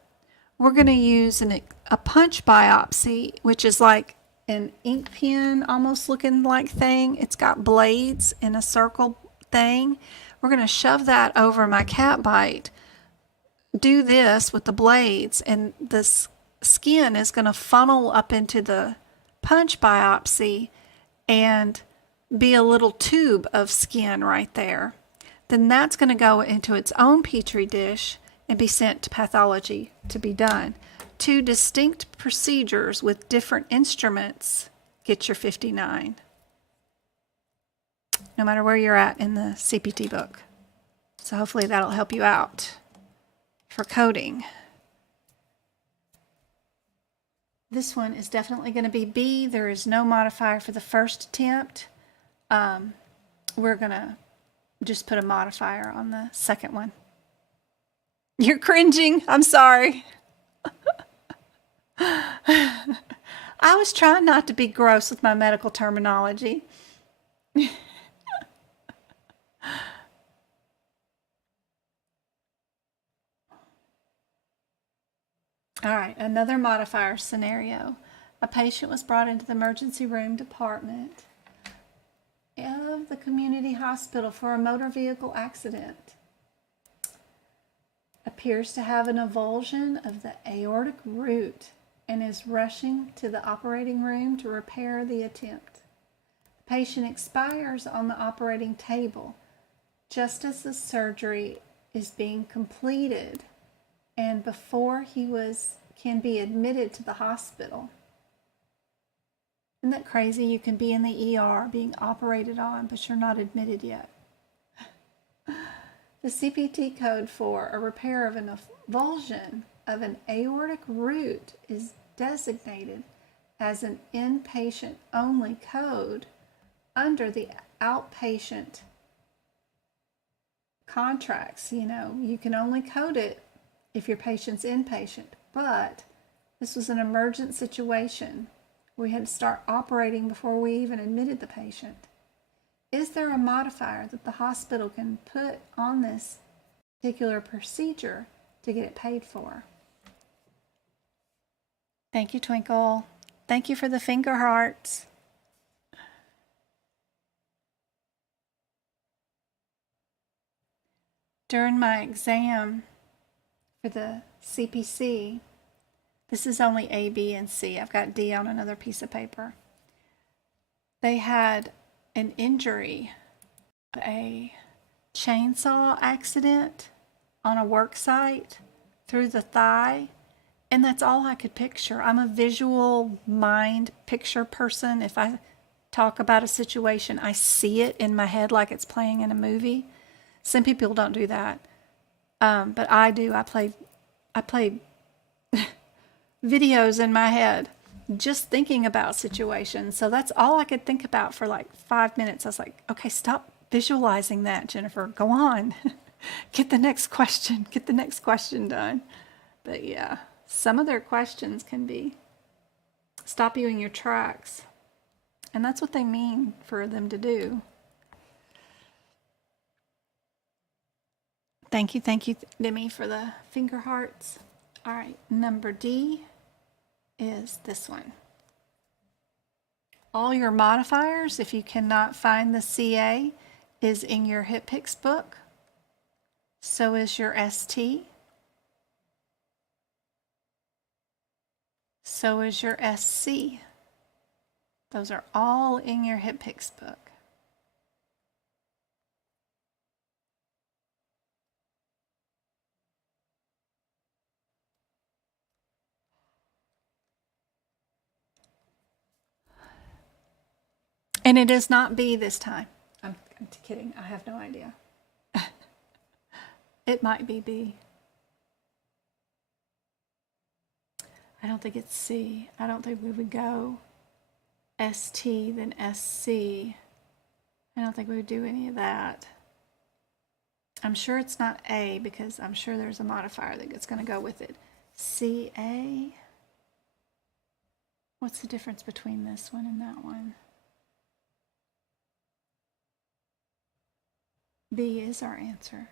we're going to use a punch biopsy, which is like an ink pen almost looking like thing. It's got blades in a circle thing. We're going to shove that over my cat bite, do this with the blades, and the skin is going to funnel up into the punch biopsy, and be a little tube of skin right there, then that's going to go into its own petri dish and be sent to pathology to be done. Two distinct procedures with different instruments get your 59, no matter where you're at in the CPT book. So hopefully that'll help you out for coding. This one is definitely going to be B. There is no modifier for the first attempt. We're going to just put a modifier on the second one. You're cringing. I'm sorry. I was trying not to be gross with my medical terminology. All right, another modifier scenario. A patient was brought into the emergency room department of the community hospital for a motor vehicle accident. Appears to have an avulsion of the aortic root and is rushing to the operating room to repair the attempt. The patient expires on the operating table just as the surgery is being completed and before he can be admitted to the hospital. Isn't that crazy? You can be in the ER being operated on, but you're not admitted yet. The CPT code for a repair of an avulsion of an aortic root is designated as an inpatient only code under the outpatient contracts. You know, you can only code it if your patient's inpatient, but this was an emergent situation. We had to start operating before we even admitted the patient. Is there a modifier that the hospital can put on this particular procedure to get it paid for? Thank you, Twinkle. Thank you for the finger hearts. During my exam for the CPC, this is only A, B, and C. I've got D on another piece of paper. They had an injury, a chainsaw accident on a work site through the thigh, and that's all I could picture. I'm a visual mind picture person. If I talk about a situation, I see it in my head like it's playing in a movie. Some people don't do that, but I do. I play videos in my head just thinking about situations. So that's all I could think about for like 5 minutes. I was like, okay, stop visualizing that, Jennifer. Go on. Get the next question done. But yeah, some of their questions can be stop you in your tracks. And that's what they mean for them to do. Thank you, Demi, for the finger hearts. All right, number D is this one. All your modifiers, if you cannot find the CA, is in your HipPix book. So is your ST. So is your SC. Those are all in your HipPix book. And it is not B this time. I'm kidding. I have no idea. It might be B. I don't think it's C. I don't think we would go ST, then SC. I don't think we would do any of that. I'm sure it's not A because I'm sure there's a modifier that's going to go with it. CA? What's the difference between this one and that one? B is our answer.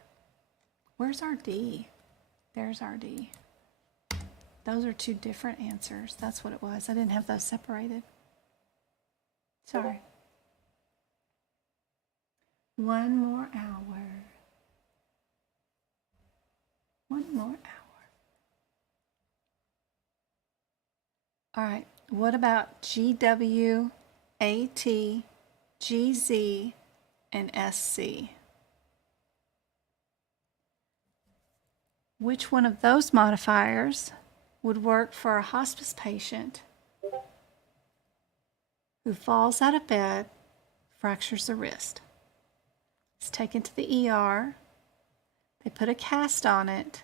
Where's our D? There's our D. Those are two different answers. That's what it was. I didn't have those separated. Sorry. One more hour. One more hour. All right. What about GWAT GZ, and SC. Which one of those modifiers would work for a hospice patient who falls out of bed, fractures the wrist? It's taken to the ER. They put a cast on it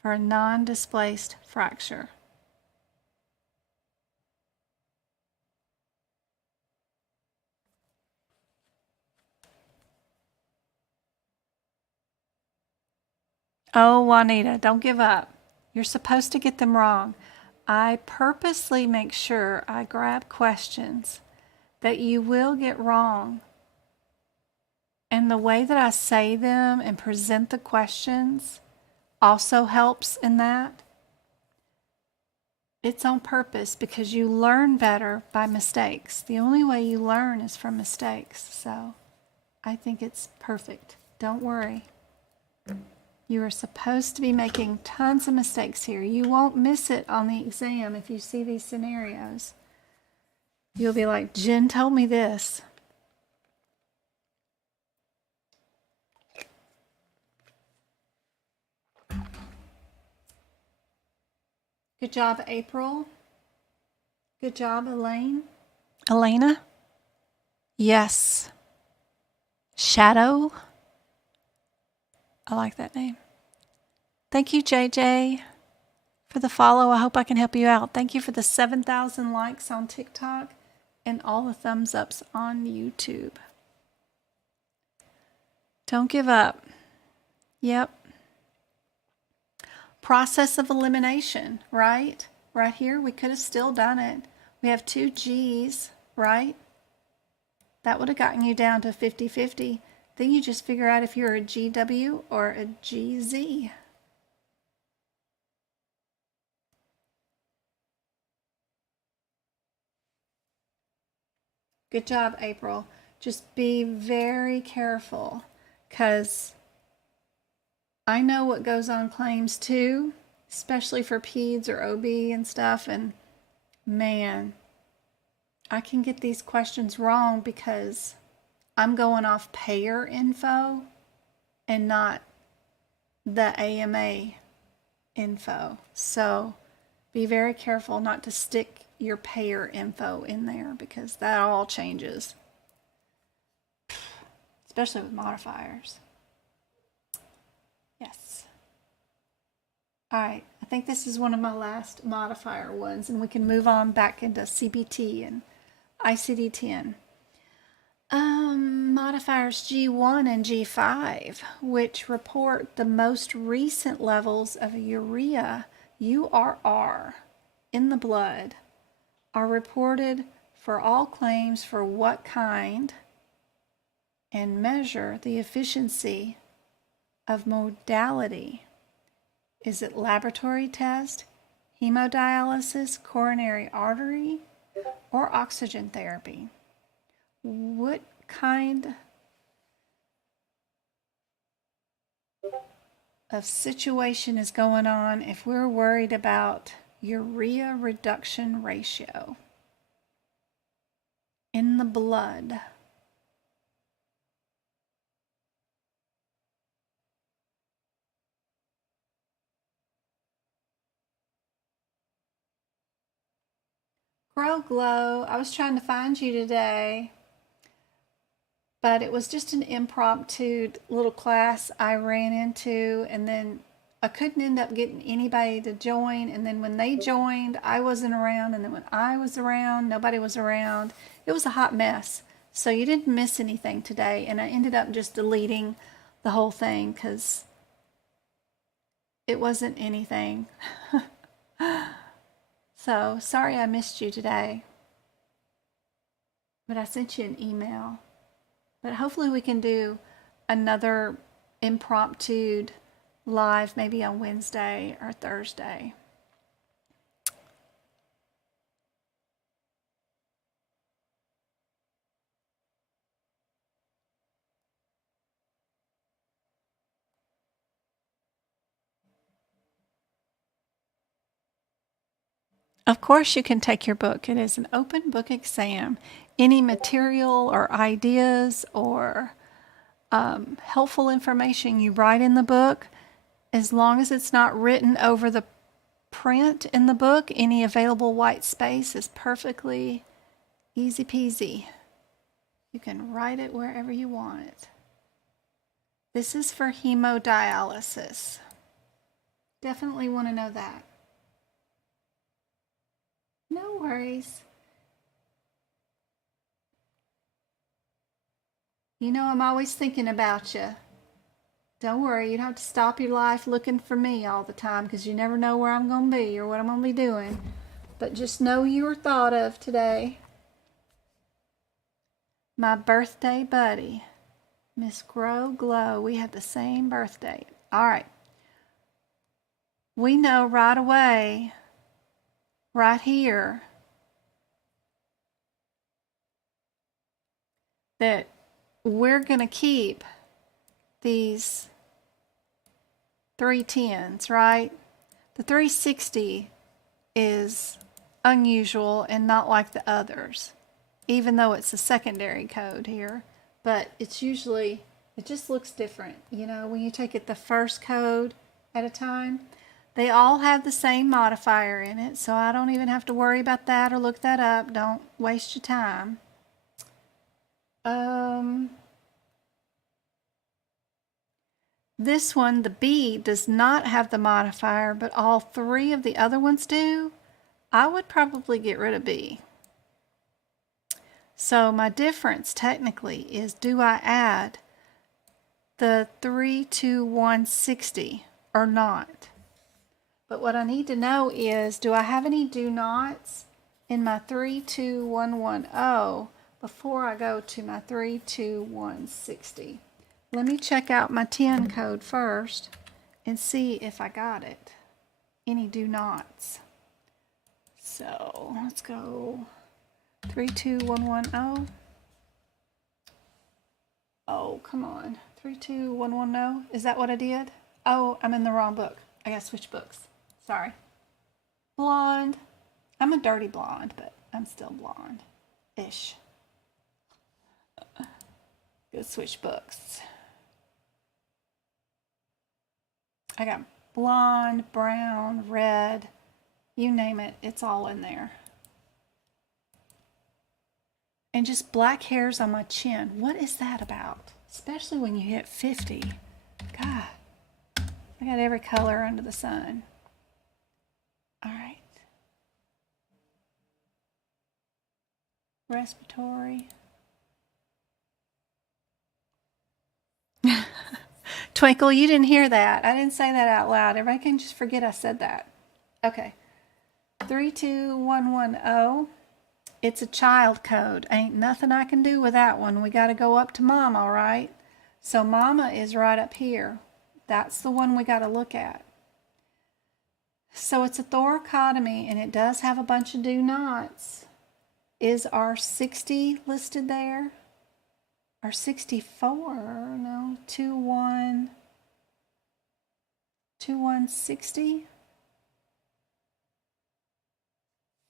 for a non-displaced fracture. Oh, Juanita, don't give up. You're supposed to get them wrong. I purposely make sure I grab questions that you will get wrong. And the way that I say them and present the questions also helps in that. It's on purpose because you learn better by mistakes. The only way you learn is from mistakes. So I think it's perfect. Don't worry. You are supposed to be making tons of mistakes here. You won't miss it on the exam if you see these scenarios. You'll be like, Jen told me this. Good job, April. Good job, Elaine. Elena? Yes. Shadow? I like that name. Thank you, JJ, for the follow. I hope I can help you out. Thank you for the 7,000 likes on TikTok and all the thumbs ups on YouTube. Don't give up. Yep. Process of elimination, right? Right here, we could have still done it. We have 2 G's, right? That would have gotten you down to 50-50. Then you just figure out if you're a GW or a GZ. Good job, April. Just be very careful because I know what goes on claims too, especially for peds or OB and stuff. And man, I can get these questions wrong because I'm going off payer info and not the AMA info. So be very careful not to stick your payer info in there because that all changes, especially with modifiers. Yes. All right, I think this is one of my last modifier ones, and we can move on back into CPT and ICD-10. Modifiers G1 and G5, which report the most recent levels of urea, URR, in the blood, are reported for all claims for what kind and measure the efficiency of modality. Is it laboratory test, hemodialysis, coronary artery, or oxygen therapy? What kind of situation is going on if we're worried about urea reduction ratio in the blood? Grow Glow, I was trying to find you today, but it was just an impromptu little class I ran into, and then I couldn't end up getting anybody to join, and then when they joined, I wasn't around, and then when I was around, nobody was around. It was a hot mess. So you didn't miss anything today, and I ended up just deleting the whole thing because it wasn't anything. So sorry I missed you today, but I sent you an email. But hopefully we can do another impromptu live maybe on Wednesday or Thursday. Of course you can take your book. It is an open book exam. any material or ideas or helpful information you write in the book, as long as it's not written over the print in the book, any available white space is perfectly easy peasy. You can write it wherever you want it. This is for hemodialysis. Definitely want to know that. No worries. You know I'm always thinking about you. Don't worry, you don't have to stop your life looking for me all the time because you never know where I'm going to be or what I'm going to be doing. But just know you were thought of today. My birthday buddy, Miss Grow Glow. We had the same birthday. All right. We know right away, right here, that we're going to keep these 310s, right? The 360 is unusual and not like the others, even though it's a secondary code here. But it's usually, it just looks different. You know, when you take it the first code at a time, they all have the same modifier in it, so I don't even have to worry about that or look that up. Don't waste your time. This one, the B, does not have the modifier, but all three of the other ones do. I would probably get rid of B. So my difference technically is, do I add the 32160 or not? But what I need to know is, do I have any do nots in my 32110 before I go to my 32160? Let me check out my 10 code first and see if I got it. Any do nots. So let's go 32110. Oh, come on. 32110. Is that what I did? Oh, I'm in the wrong book. I gotta switch books. Sorry. Blonde. I'm a dirty blonde, but I'm still blonde-ish. Go switch books. I got blonde, brown, red, you name it, it's all in there. And just black hairs on my chin. What is that about? Especially when you hit 50. God, I got every color under the sun. All right. Respiratory. Twinkle, you didn't hear that. I didn't say that out loud. Everybody can just forget I said that. Okay. 32110. It's a child code. Ain't nothing I can do with that one. We got to go up to Mama, all right? So Mama is right up here. That's the one we got to look at. So it's a thoracotomy, and it does have a bunch of do nots. Is our 60 listed there? Our 64, no, 2160,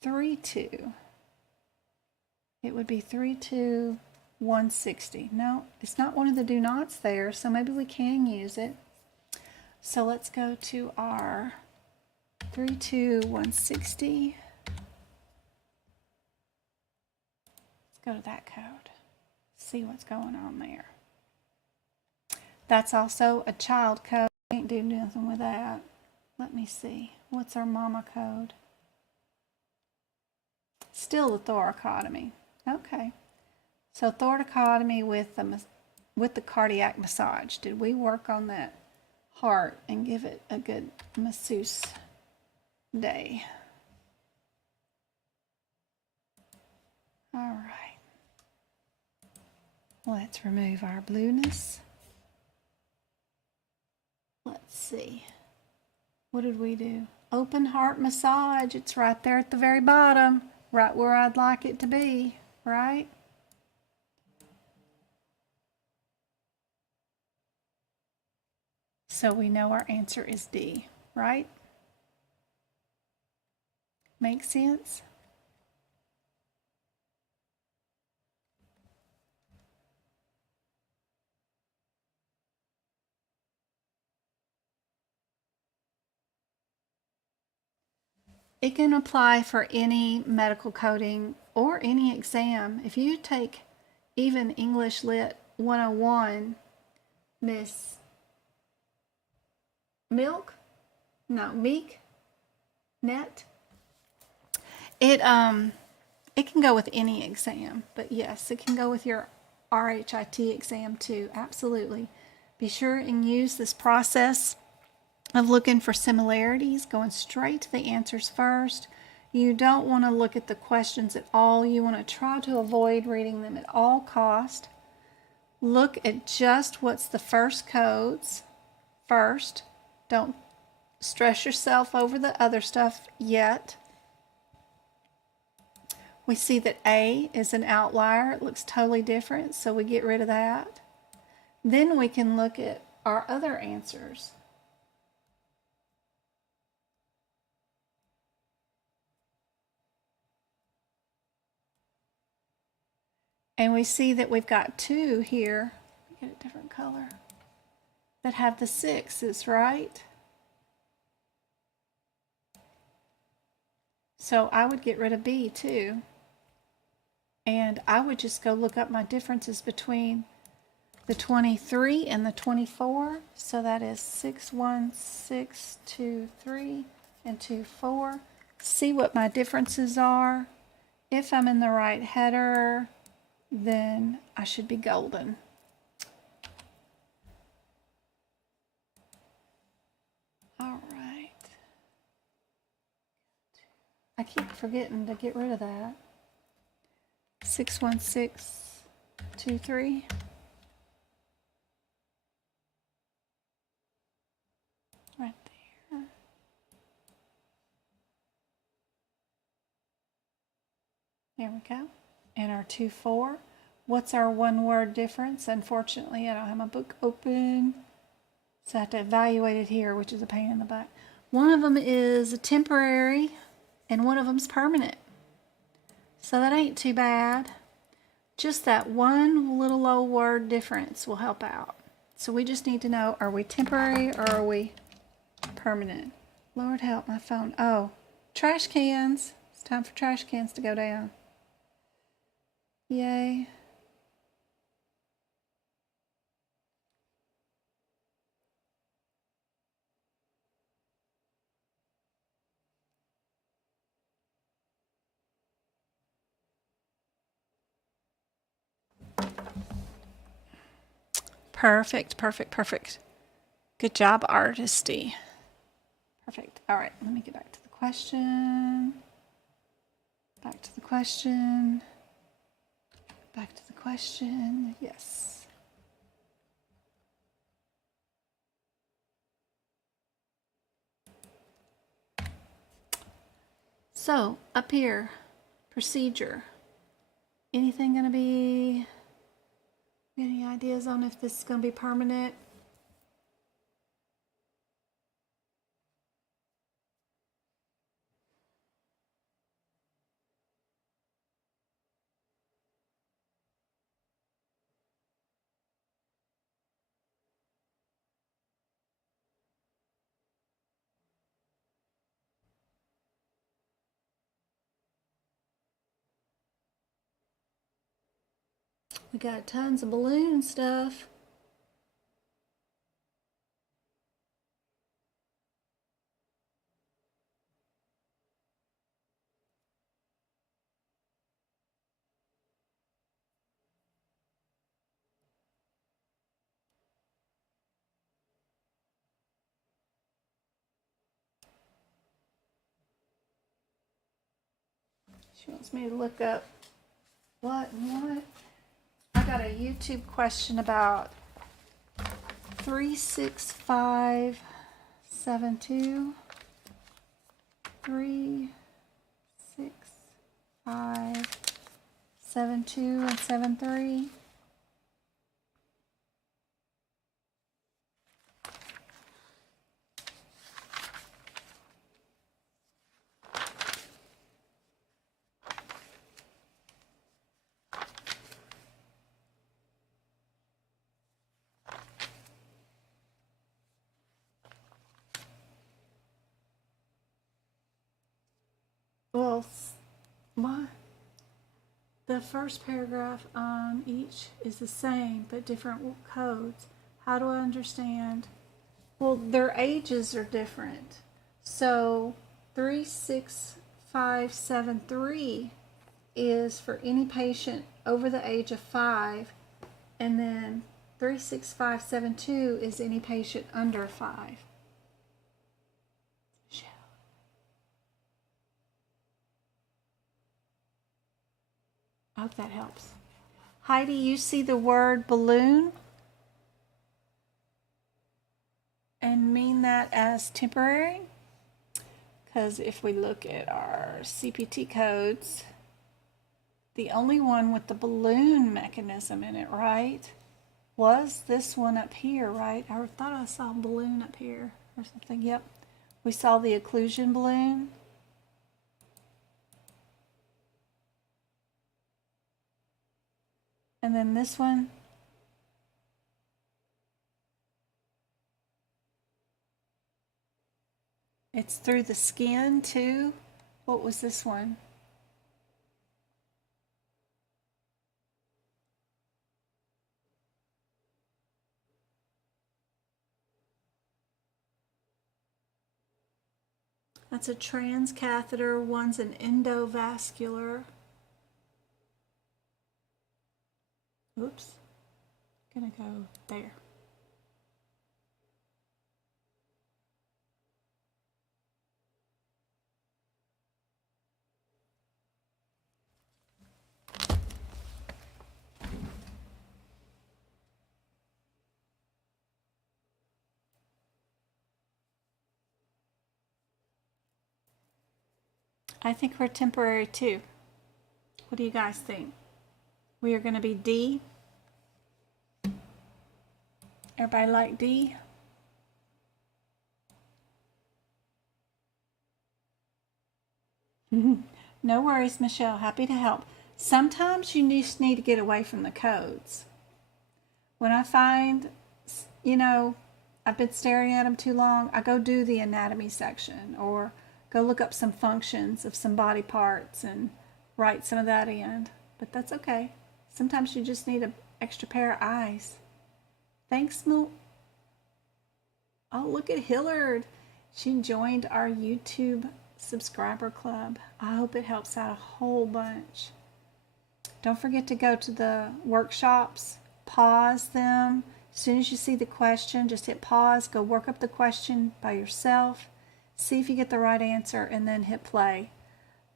32. It would be 32160. No, it's not one of the do nots there, so maybe we can use it. So let's go to our 32160. Let's go to that code. See what's going on there. That's also a child code. Can't do nothing with that. Let me see. What's our Mama code? Still the thoracotomy. Okay. So thoracotomy with the cardiac massage. Did we work on that heart and give it a good masseuse day? All right. Let's remove our blueness. Let's see. What did we do? Open heart massage. It's right there at the very bottom, right where I'd like it to be, right? So we know our answer is D, right? Make sense? It can apply for any medical coding or any exam. If you take even English Lit 101, Miss Milk, no, Meek, Net, it can go with any exam, but yes, it can go with your RHIT exam too, absolutely. Be sure and use this process of looking for similarities, going straight to the answers first. You don't want to look at the questions at all. You want to try to avoid reading them at all cost. Look at just what's the first codes first. Don't stress yourself over the other stuff yet. We see that A is an outlier. It looks totally different, so we get rid of that. Then we can look at our other answers. And we see that we've got two here, get a different color, that have the 6s, right? So I would get rid of B too. And I would just go look up my differences between the 23 and the 24. So that is 6, 1, 6, 2, 3, and 2, 4. See what my differences are. If I'm in the right header, then I should be golden. All right. I keep forgetting to get rid of that. 6, 1, 6, 2, 3. Right there. There we go. And our 2, 4. What's our one word difference? Unfortunately, I don't have my book open, so I have to evaluate it here, which is a pain in the butt. One of them is temporary and one of them's permanent. So that ain't too bad. Just that one little old word difference will help out. So we just need to know, are we temporary or are we permanent? Lord help my phone. Oh, trash cans. It's time for trash cans to go down. Yay. Perfect, perfect, perfect. Good job, artisty. Perfect. All right, let me get back to the question. Back to the question. Back to the question. Yes. So, up here, procedure. Anything going to be, any ideas on if this is going to be permanent? We got tons of balloon stuff. She wants me to look up what and what. I got a YouTube question about 36572. 36572 and 73. What? The first paragraph on each is the same, but different codes. How do I understand? Well, their ages are different. So 36573 is for any patient over the age of 5, and then 36572 is any patient under 5. I hope that helps. Heidi, you see the word balloon and mean that as temporary? Because if we look at our CPT codes, the only one with the balloon mechanism in it, right, was this one up here, right? I thought I saw a balloon up here or something. Yep. We saw the occlusion balloon. And then this one. It's through the skin too. What was this one? That's a transcatheter. One's an endovascular. Oops. Gonna go there. I think we're temporary too. What do you guys think? We are going to be D. Everybody like D? No worries, Michelle. Happy to help. Sometimes you just need to get away from the codes. When I find, I've been staring at them too long, I go do the anatomy section or go look up some functions of some body parts and write some of that in. But that's okay. Sometimes you just need an extra pair of eyes. Thanks, Mo. Oh, look at Hillard. She joined our YouTube subscriber club. I hope it helps out a whole bunch. Don't forget to go to the workshops, pause them. As soon as you see the question, just hit pause, go work up the question by yourself, see if you get the right answer, and then hit play.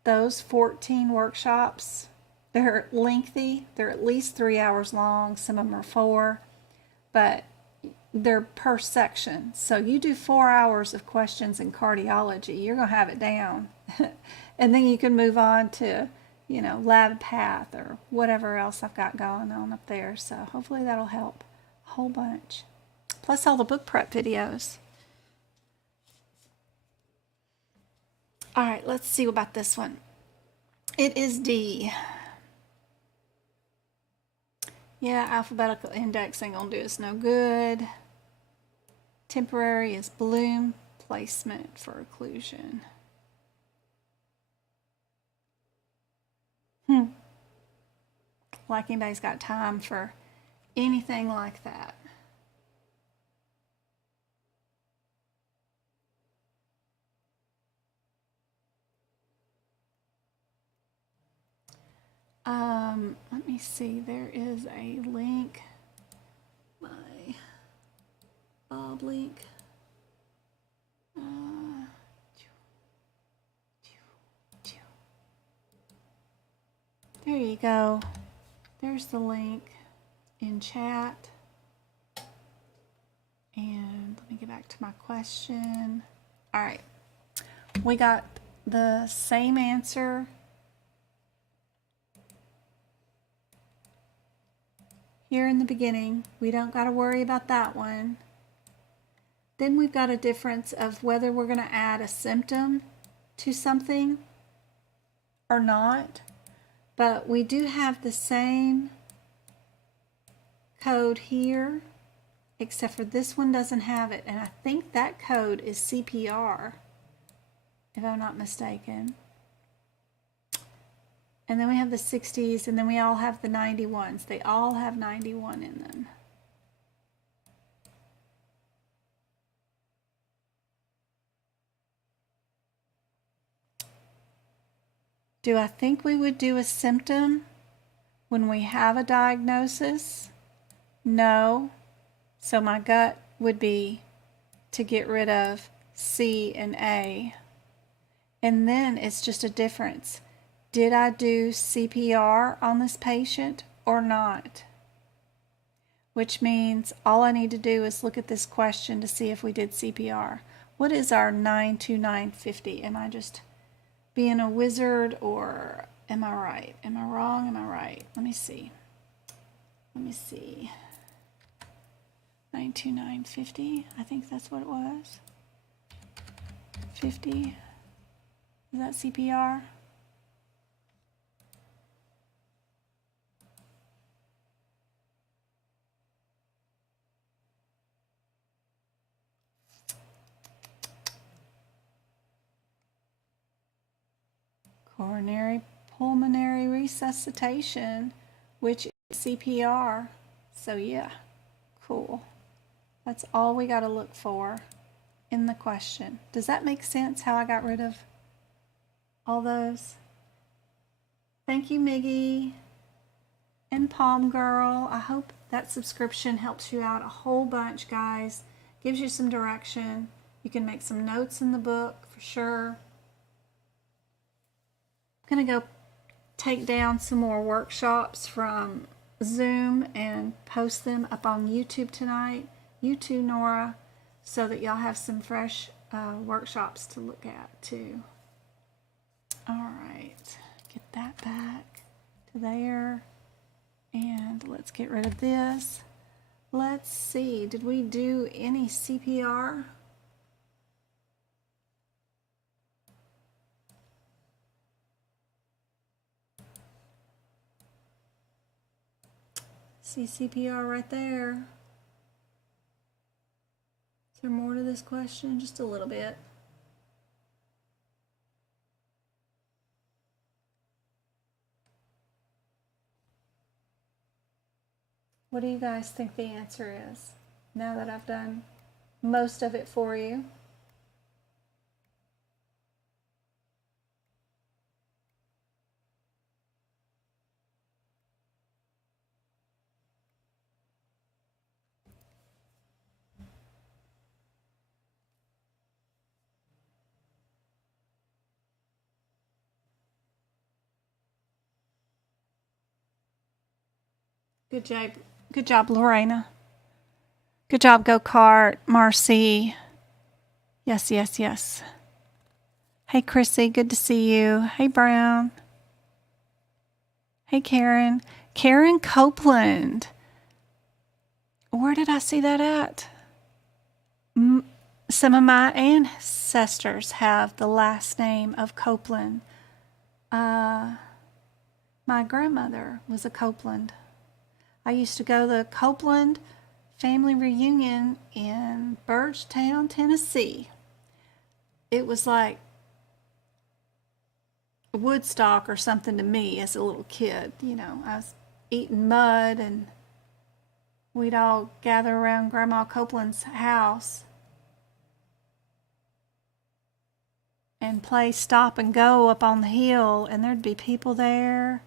Those 14 workshops, they're lengthy. They're at least 3 hours long. Some of them are 4, but they're per section. So you do 4 hours of questions in cardiology, you're going to have it down. And then you can move on to, lab path or whatever else I've got going on up there. So hopefully that'll help a whole bunch. Plus all the book prep videos. All right, let's see about this one. It is D. Yeah, alphabetical index ain't gonna do us no good. Temporary is balloon placement for occlusion. Like anybody's got time for anything like that. Let me see, there is a link, my Bob link. There you go. There's the link in chat. And let me get back to my question. All right. We got the same answer here in the beginning. We don't got to worry about that one. Then we've got a difference of whether we're going to add a symptom to something or not. But we do have the same code here, except for this one doesn't have it. And I think that code is CPR, if I'm not mistaken. And then we have the 60s, and then we all have the 91s. They all have 91 in them. Do I think we would do a symptom when we have a diagnosis? No. So my gut would be to get rid of C and A. And then it's just a difference. Did I do CPR on this patient or not? Which means all I need to do is look at this question to see if we did CPR. What is our 92950? Am I just being a wizard, or am I right? Am I wrong? Am I right? Let me see. 92950. I think that's what it was. 50. Is that CPR? Coronary pulmonary resuscitation, which is CPR. So yeah, cool. That's all we got to look for in the question. Does that make sense how I got rid of all those? Thank you, Miggy and Palm Girl. I hope that subscription helps you out a whole bunch, guys. Gives you some direction. You can make some notes in the book for sure. I'm going to go take down some more workshops from Zoom and post them up on YouTube tonight. You too, Nora, so that y'all have some fresh workshops to look at too. All right, get that back to there, and let's get rid of this. Let's see, did we do any CPR? See CPR right there. Is there more to this question? Just a little bit. What do you guys think the answer is, now that I've done most of it for you? Good job, Lorena. Good job, Go-Kart, Marcy. Yes, yes, yes. Hey, Chrissy, good to see you. Hey, Brown. Hey, Karen. Karen Copeland. Where did I see that at? Some of my ancestors have the last name of Copeland. My grandmother was a Copeland. I used to go to the Copeland family reunion in Burgetown, Tennessee. It was like Woodstock or something to me as a little kid. You know, I was eating mud, and we'd all gather around Grandma Copeland's house and play stop and go up on the hill, and there'd be people there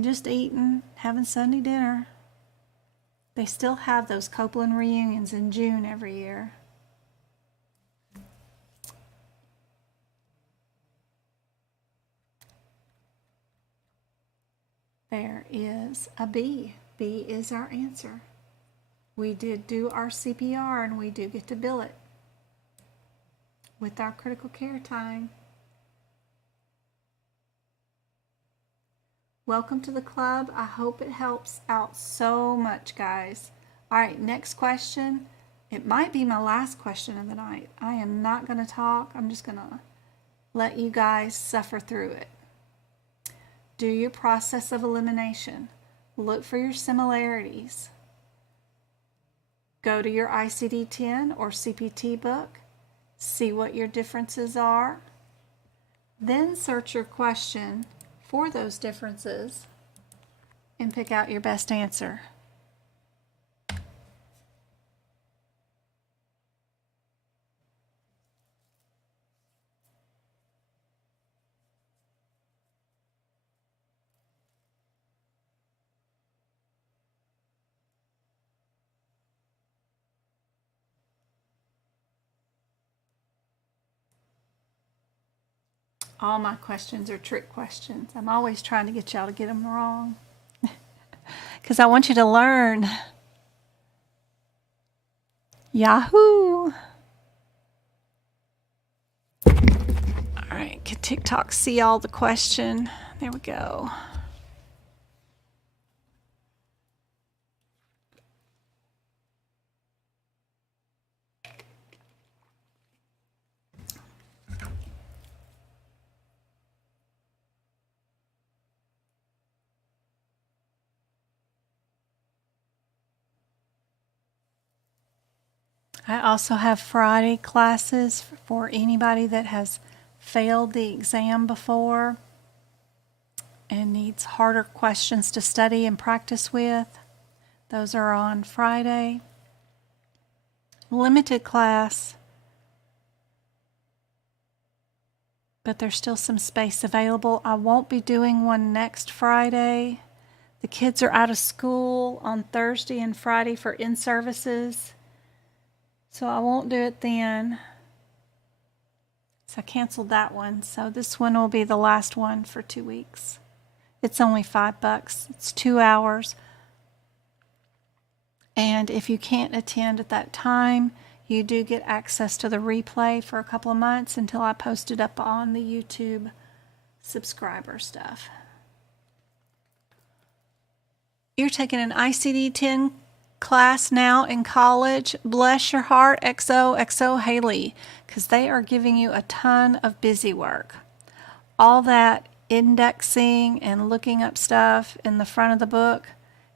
just eating, having Sunday dinner. They still have those Copeland reunions in June every year. There is a B. B is our answer. We did do our CPR, and we do get to bill it with our critical care time. Welcome to the club. I hope it helps out so much, guys. All right, next question. It might be my last question of the night. I am not going to talk. I'm just going to let you guys suffer through it. Do your process of elimination. Look for your similarities. Go to your ICD-10 or CPT book. See what your differences are. Then search your question for those differences and pick out your best answer. All my questions are trick questions. I'm always trying to get y'all to get them wrong because I want you to learn. Yahoo! All right, can TikTok see all the question? There we go. I also have Friday classes for anybody that has failed the exam before and needs harder questions to study and practice with. Those are on Friday. Limited class, but there's still some space available. I won't be doing one next Friday. The kids are out of school on Thursday and Friday for in-services, so I won't do it then. So I canceled that one. So this one will be the last one for 2 weeks. It's only $5. It's 2 hours. And if you can't attend at that time, you do get access to the replay for a couple of months until I post it up on the YouTube subscriber stuff. You're taking an ICD-10 class now in college. Bless your heart, XOXO Haley, because they are giving you a ton of busy work. All that indexing and looking up stuff in the front of the book,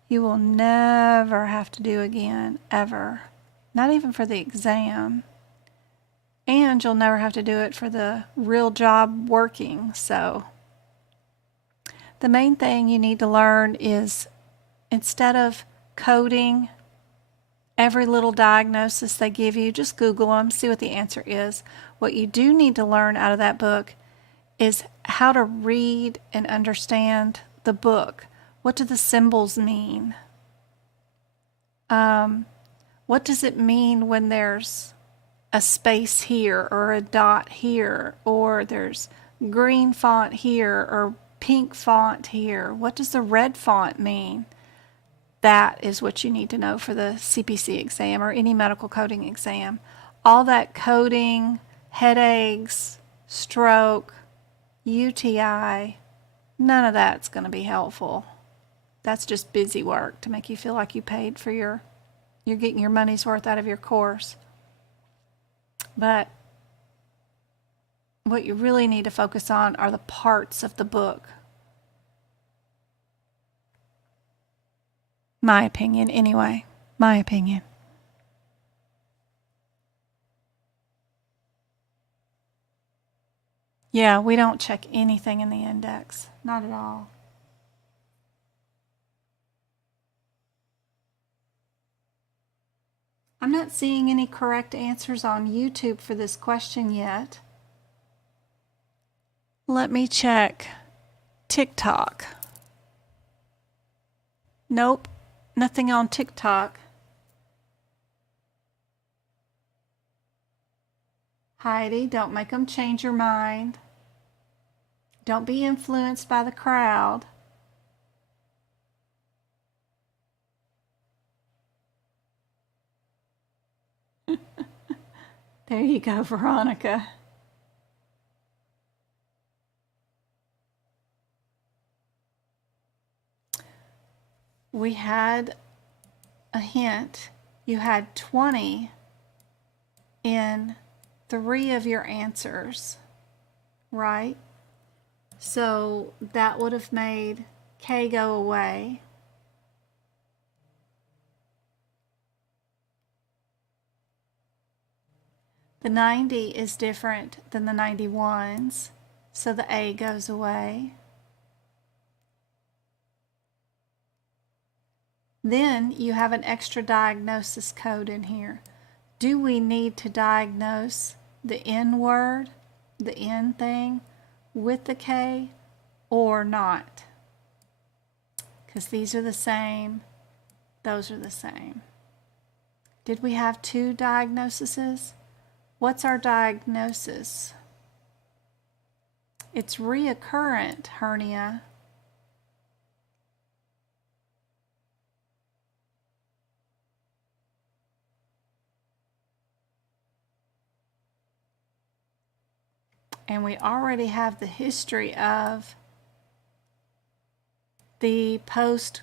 you will never have to do again, ever. Not even for the exam. And you'll never have to do it for the real job working. So the main thing you need to learn is, instead of coding every little diagnosis they give you, just Google them, see what the answer is. What you do need to learn out of that book is how to read and understand the book. What do the symbols mean? What does it mean when there's a space here or a dot here, or there's green font here or pink font here? What does the red font mean? That is what you need to know for the CPC exam or any medical coding exam. All that coding, headaches, stroke, UTI, none of that's going to be helpful. That's just busy work to make you feel like you paid for you're getting your money's worth out of your course. But what you really need to focus on are the parts of the book. My opinion, anyway. My opinion. Yeah, we don't check anything in the index. Not at all. I'm not seeing any correct answers on YouTube for this question yet. Let me check TikTok. Nope, nothing on TikTok. Heidi, don't make them change your mind. Don't be influenced by the crowd. There you go, Veronica. We had a hint. You had 20 in 3 of your answers, right? So that would have made K go away. The 90 is different than the 91s, so the A goes away. Then you have an extra diagnosis code in here. Do we need to diagnose the N word, the N thing, with the K or not? Because these are the same, those are the same. Did we have two diagnoses? What's our diagnosis? It's reoccurrent hernia. And we already have the history of the post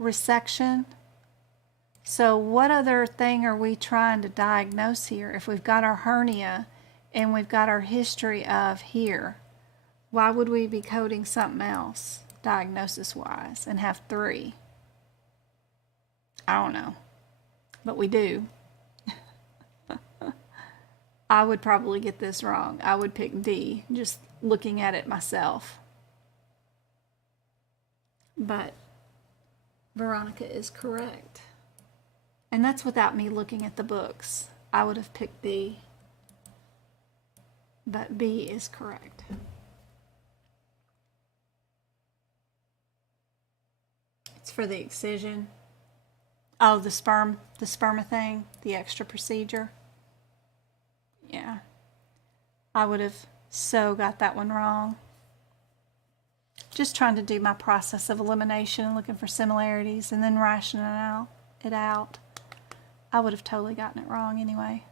resection. So what other thing are we trying to diagnose here? If we've got our hernia and we've got our history of here, why would we be coding something else diagnosis-wise and have 3? I don't know, but we do. I would probably get this wrong. I would pick D, just looking at it myself. But Veronica is correct. And that's without me looking at the books. I would have picked D. But B is correct. It's for the excision. Oh, the sperma thing, the extra procedure. Yeah, I would have so got that one wrong. Just trying to do my process of elimination, looking for similarities, and then rationing it out. I would have totally gotten it wrong anyway.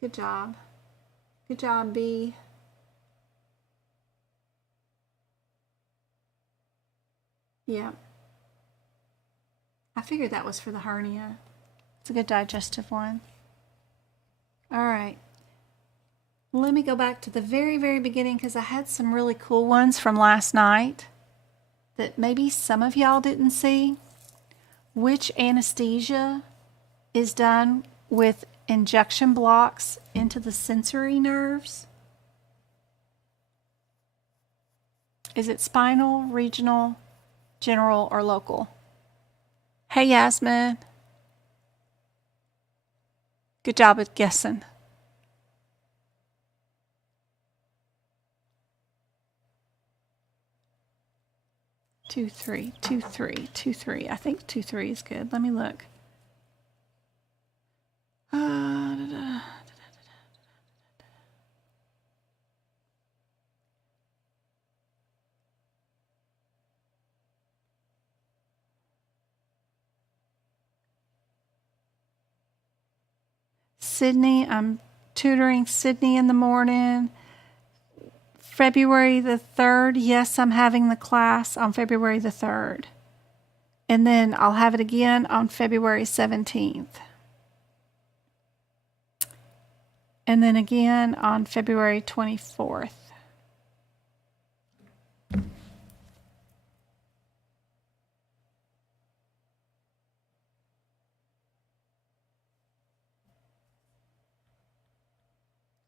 Good job. Good job, B. Yeah. I figured that was for the hernia. It's a good digestive one. All right. Let me go back to the very, very beginning because I had some really cool ones from last night that maybe some of y'all didn't see. Which anesthesia is done with injection blocks into the sensory nerves? Is it spinal, regional, general, or local? Hey, Yasmin. Good job at guessing. Two, three. I think 2-3 is good. Let me look. Sydney, I'm tutoring Sydney in the morning. February the 3rd, yes, I'm having the class on February the 3rd. And then I'll have it again on February 17th. And then again on February 24th.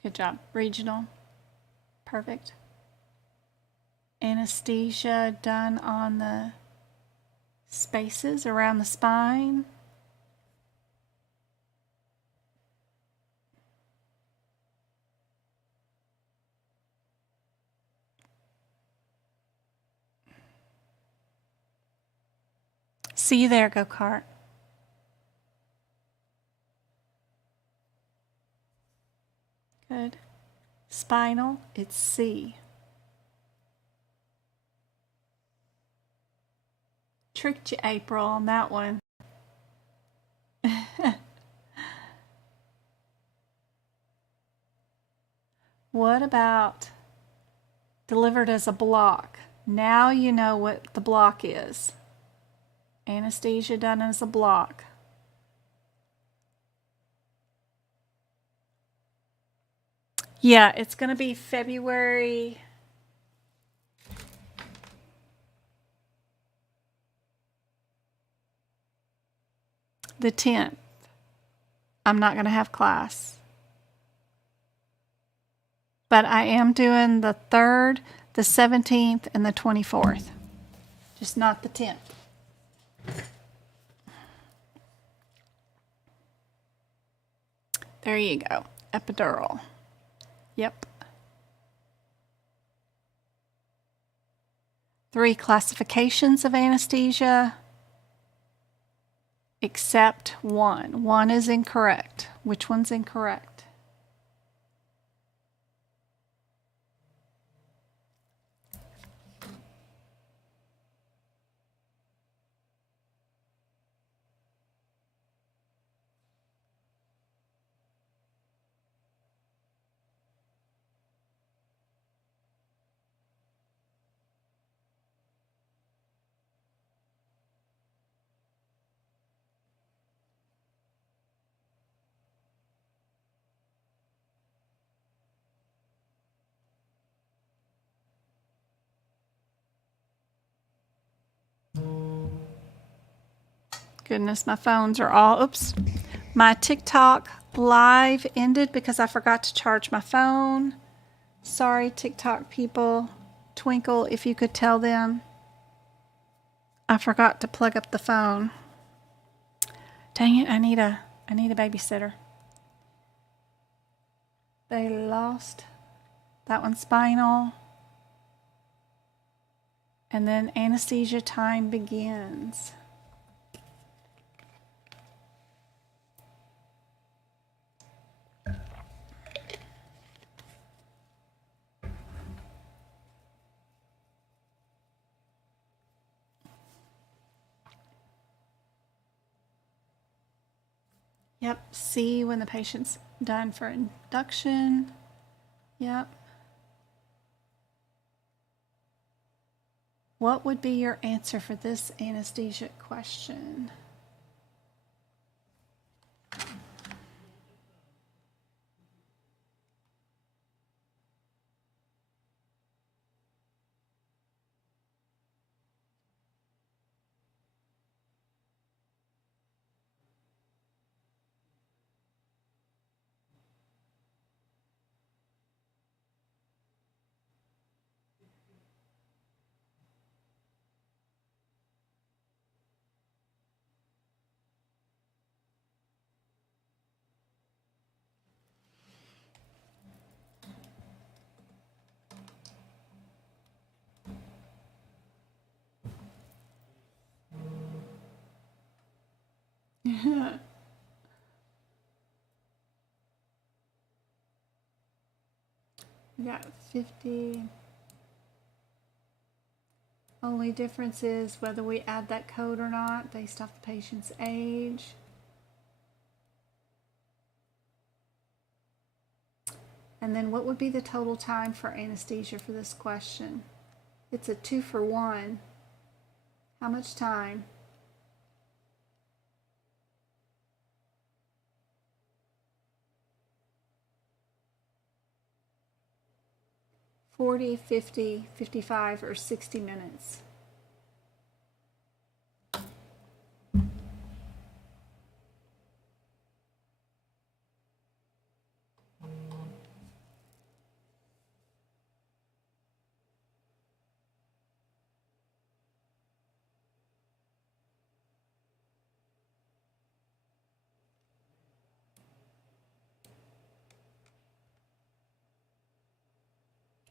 Good job. Regional. Perfect. Anesthesia done on the spaces around the spine. See you there, go-kart. Good. Spinal, it's C. Tricked you, April, on that one. What about delivered as a block? Now you know what the block is. Anesthesia done as a block. Yeah, it's going to be February the 10th. I'm not going to have class. But I am doing the 3rd, the 17th, and the 24th. just not the 10th. There you go, epidural. Yep. 3 classifications of anesthesia, except one. One is incorrect. Which one's incorrect? Goodness, my phones are all, oops. My TikTok live ended because I forgot to charge my phone. Sorry, TikTok people. Twinkle, if you could tell them I forgot to plug up the phone. Dang it, I need a babysitter. They lost that one, spinal. And then anesthesia time begins. Yep, C when the patient's done for induction. Yep. What would be your answer for this anesthesia question? We got 50. Only difference is whether we add that code or not based off the patient's age. And then what would be the total time for anesthesia for this question? It's a 2 for 1. How much time? 40, 50, 55, or 60 minutes.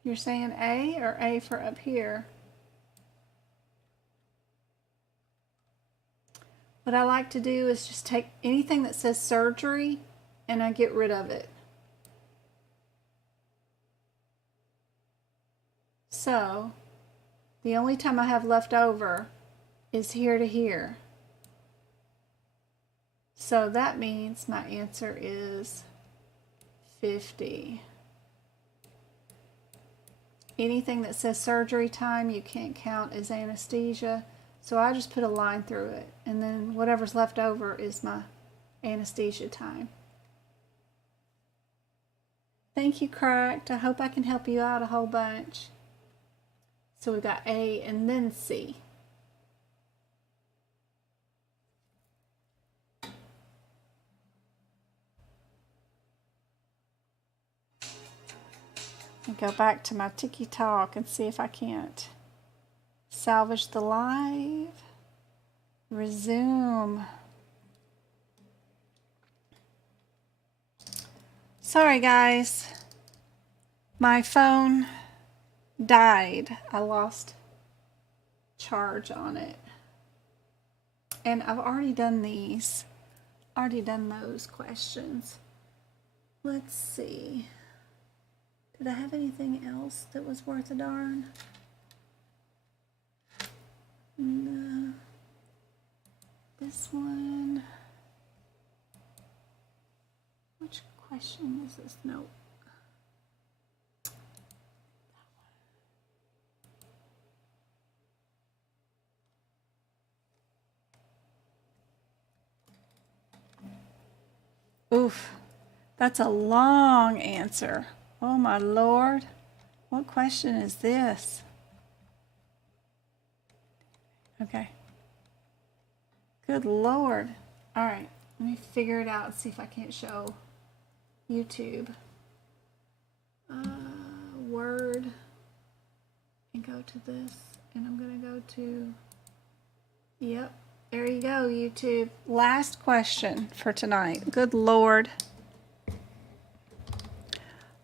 You're saying A or A for up here? What I like to do is just take anything that says surgery and I get rid of it. So the only time I have left over is here to here. So that means my answer is 50. Anything that says surgery time, you can't count as anesthesia. So I just put a line through it. And then whatever's left over is my anesthesia time. Thank you, Cracked. I hope I can help you out a whole bunch. So we've got A and then C. And go back to my TikTok and see if I can't Salvage the live. Resume. Sorry, guys. My phone died. I lost charge on it. And I've already done these. Already done those questions. Let's see. Did I have anything else that was worth a darn? No. This one. Which question is this? Nope. Oof, that's a long answer. Oh my Lord, what question is this? Okay. Good Lord. All right, let me figure it out and see if I can't show YouTube. Word, and go to this, and I'm gonna go to, yep. There you go, YouTube. Last question for tonight. Good Lord.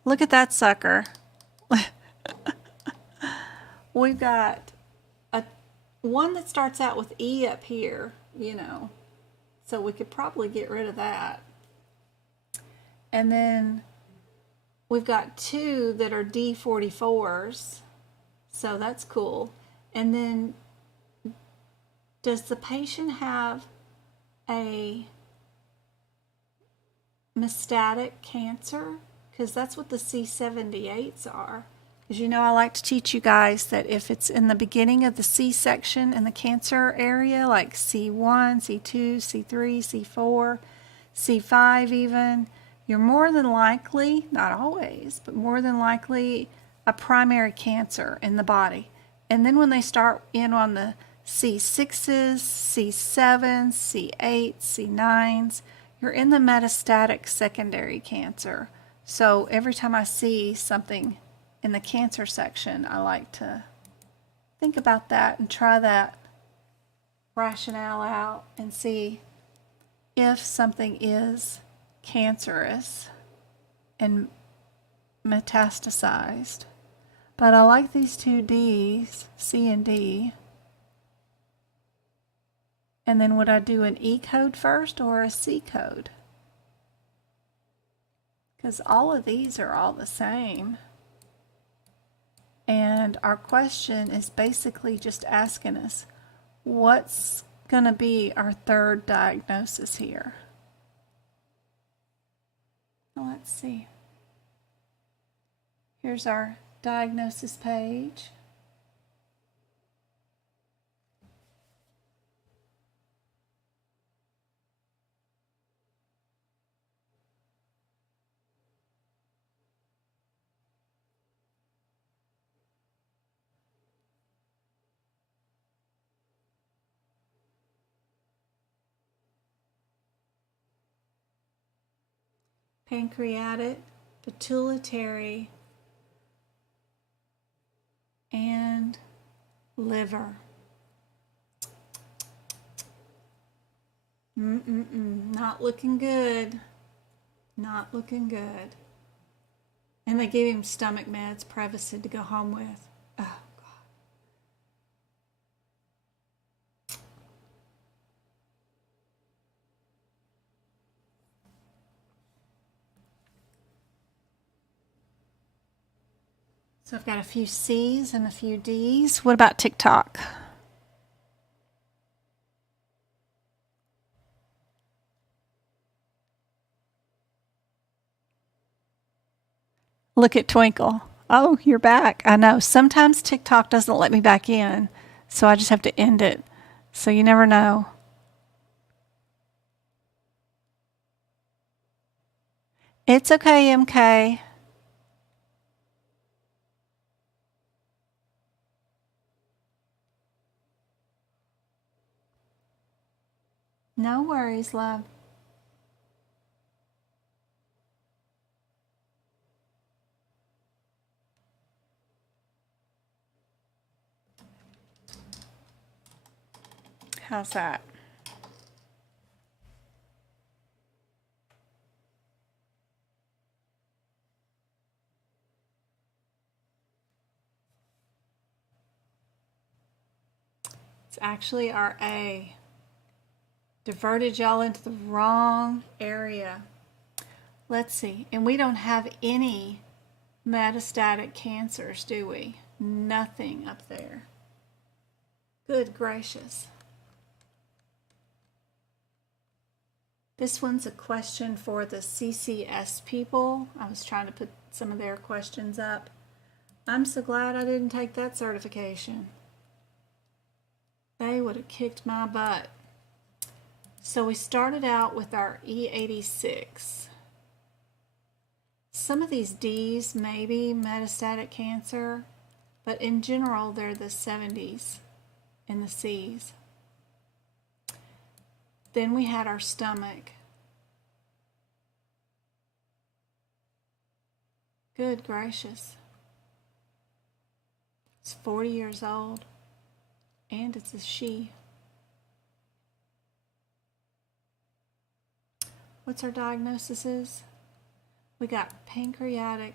Look at that sucker. We've got a one that starts out with E up here, you know. So we could probably get rid of that. And then we've got two that are D44s. So that's cool. And then does the patient have a metastatic cancer? Because that's what the C78s are. Because you know I like to teach you guys that if it's in the beginning of the C-section in the cancer area, like C1, C2, C3, C4, C5 even, you're more than likely, not always, but more than likely a primary cancer in the body. And then when they start in on the C6s, C7s, C8s, C9s, you're in the metastatic secondary cancer. So every time I see something in the cancer section, I like to think about that and try that rationale out and see if something is cancerous and metastasized. But I like these two D's, C and D. And then would I do an E code first or a C code? Because all of these are all the same. And our question is basically just asking us, what's going to be our third diagnosis here? Well, let's see. Here's our diagnosis page. Pancreatic, pituitary, and liver. Not looking good. Not looking good. And they gave him stomach meds, Prevacid, to go home with. Oh, God. So I've got a few C's and a few D's. What about TikTok? Look at Twinkle. Oh, you're back. I know. Sometimes TikTok doesn't let me back in, so I just have to end it. So you never know. It's okay, MK. No worries, love. How's that? It's actually our A. Diverted y'all into the wrong area. Let's see. And we don't have any metastatic cancers, do we? Nothing up there. Good gracious. This one's a question for the CCS people. I was trying to put some of their questions up. I'm so glad I didn't take that certification. They would have kicked my butt. So we started out with our E86. Some of these D's may be metastatic cancer, but in general they're the 70s and the C's. Then we had our stomach. Good gracious. It's 40 years old, and it's a she. What's our diagnosis is? We got pancreatic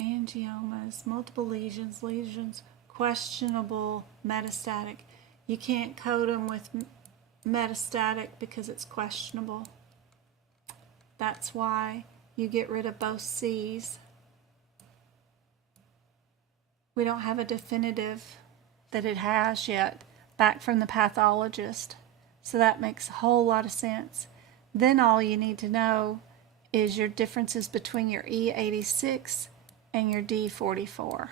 angiomas, multiple lesions, questionable metastatic. You can't code them with metastatic because it's questionable. That's why you get rid of both C's. We don't have a definitive that it has yet back from the pathologist. So that makes a whole lot of sense. Then all you need to know is your differences between your E86 and your D44.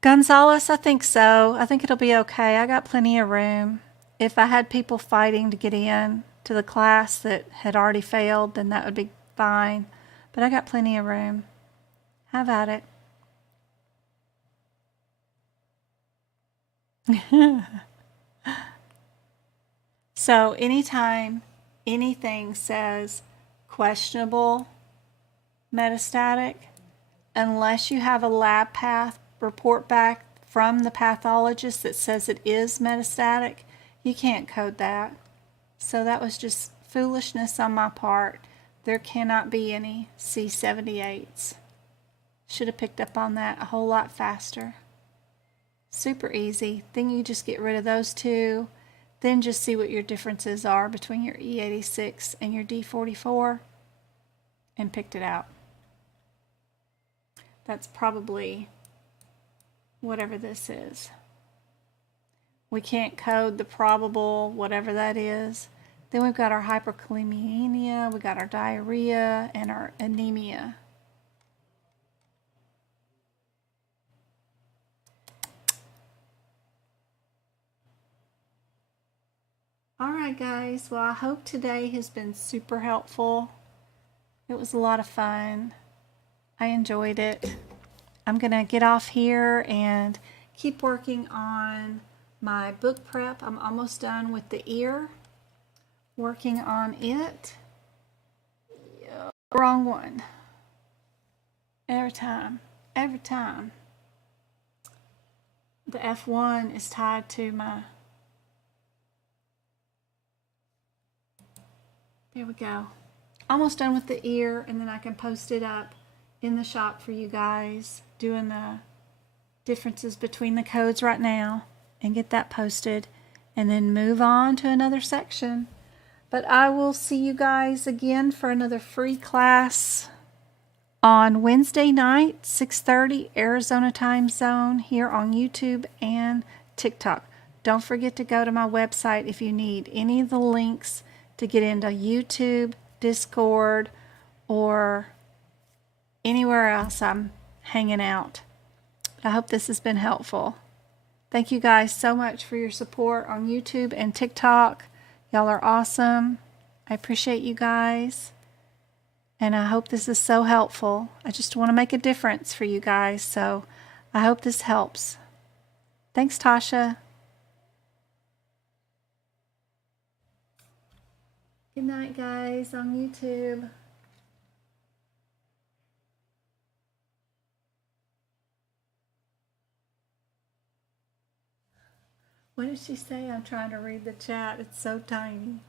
Gonzalez, I think so. I think it'll be okay. I got plenty of room. If I had people fighting to get in to the class that had already failed, then that would be fine. But I got plenty of room. Have at it. So anytime anything says questionable metastatic, unless you have a lab path report back from the pathologist that says it is metastatic, you can't code that. So that was just foolishness on my part. There cannot be any C78s. Should have picked up on that a whole lot faster. Super easy. Then you just get rid of those two. Then just see what your differences are between your E86 and your D44 and picked it out. That's probably whatever this is. We can't code the probable, whatever that is. Then we've got our hyperkalemia, we got our diarrhea, and our anemia. All right, guys. Well, I hope today has been super helpful. It was a lot of fun. I enjoyed it. I'm going to get off here and keep working on my book prep. I'm almost done with the ear. Working on it. Yeah, wrong one. Every time. The F1 is tied to my... There we go. Almost done with the ear, and then I can post it up in the shop for you guys, doing the differences between the codes right now, and get that posted, and then move on to another section. But I will see you guys again for another free class on Wednesday night, 6:30 Arizona time zone, here on YouTube and TikTok. Don't forget to go to my website if you need any of the links to get into YouTube, Discord, or anywhere else I'm hanging out. I hope this has been helpful. Thank you guys so much for your support on YouTube and TikTok. Y'all are awesome. I appreciate you guys. And I hope this is so helpful. I just want to make a difference for you guys. So I hope this helps. Thanks, Tasha. Good night, guys, on YouTube. What did she say? I'm trying to read the chat. It's so tiny.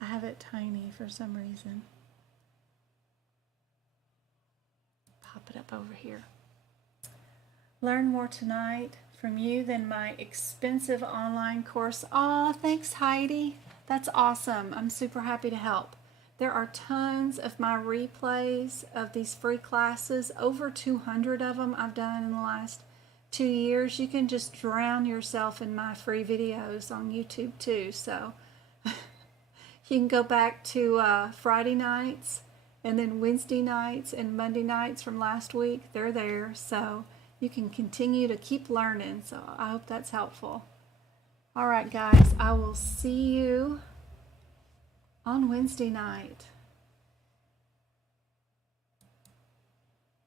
I have it tiny for some reason. Pop it up over here. Learn more tonight from you than my expensive online course. Aw, thanks, Heidi. That's awesome. I'm super happy to help. There are tons of my replays of these free classes, over 200 of them I've done in the last 2 years. You can just drown yourself in my free videos on YouTube too. So you can go back to Friday nights and then Wednesday nights and Monday nights from last week. They're there. So you can continue to keep learning. So I hope that's helpful. All right, guys, I will see you on Wednesday night.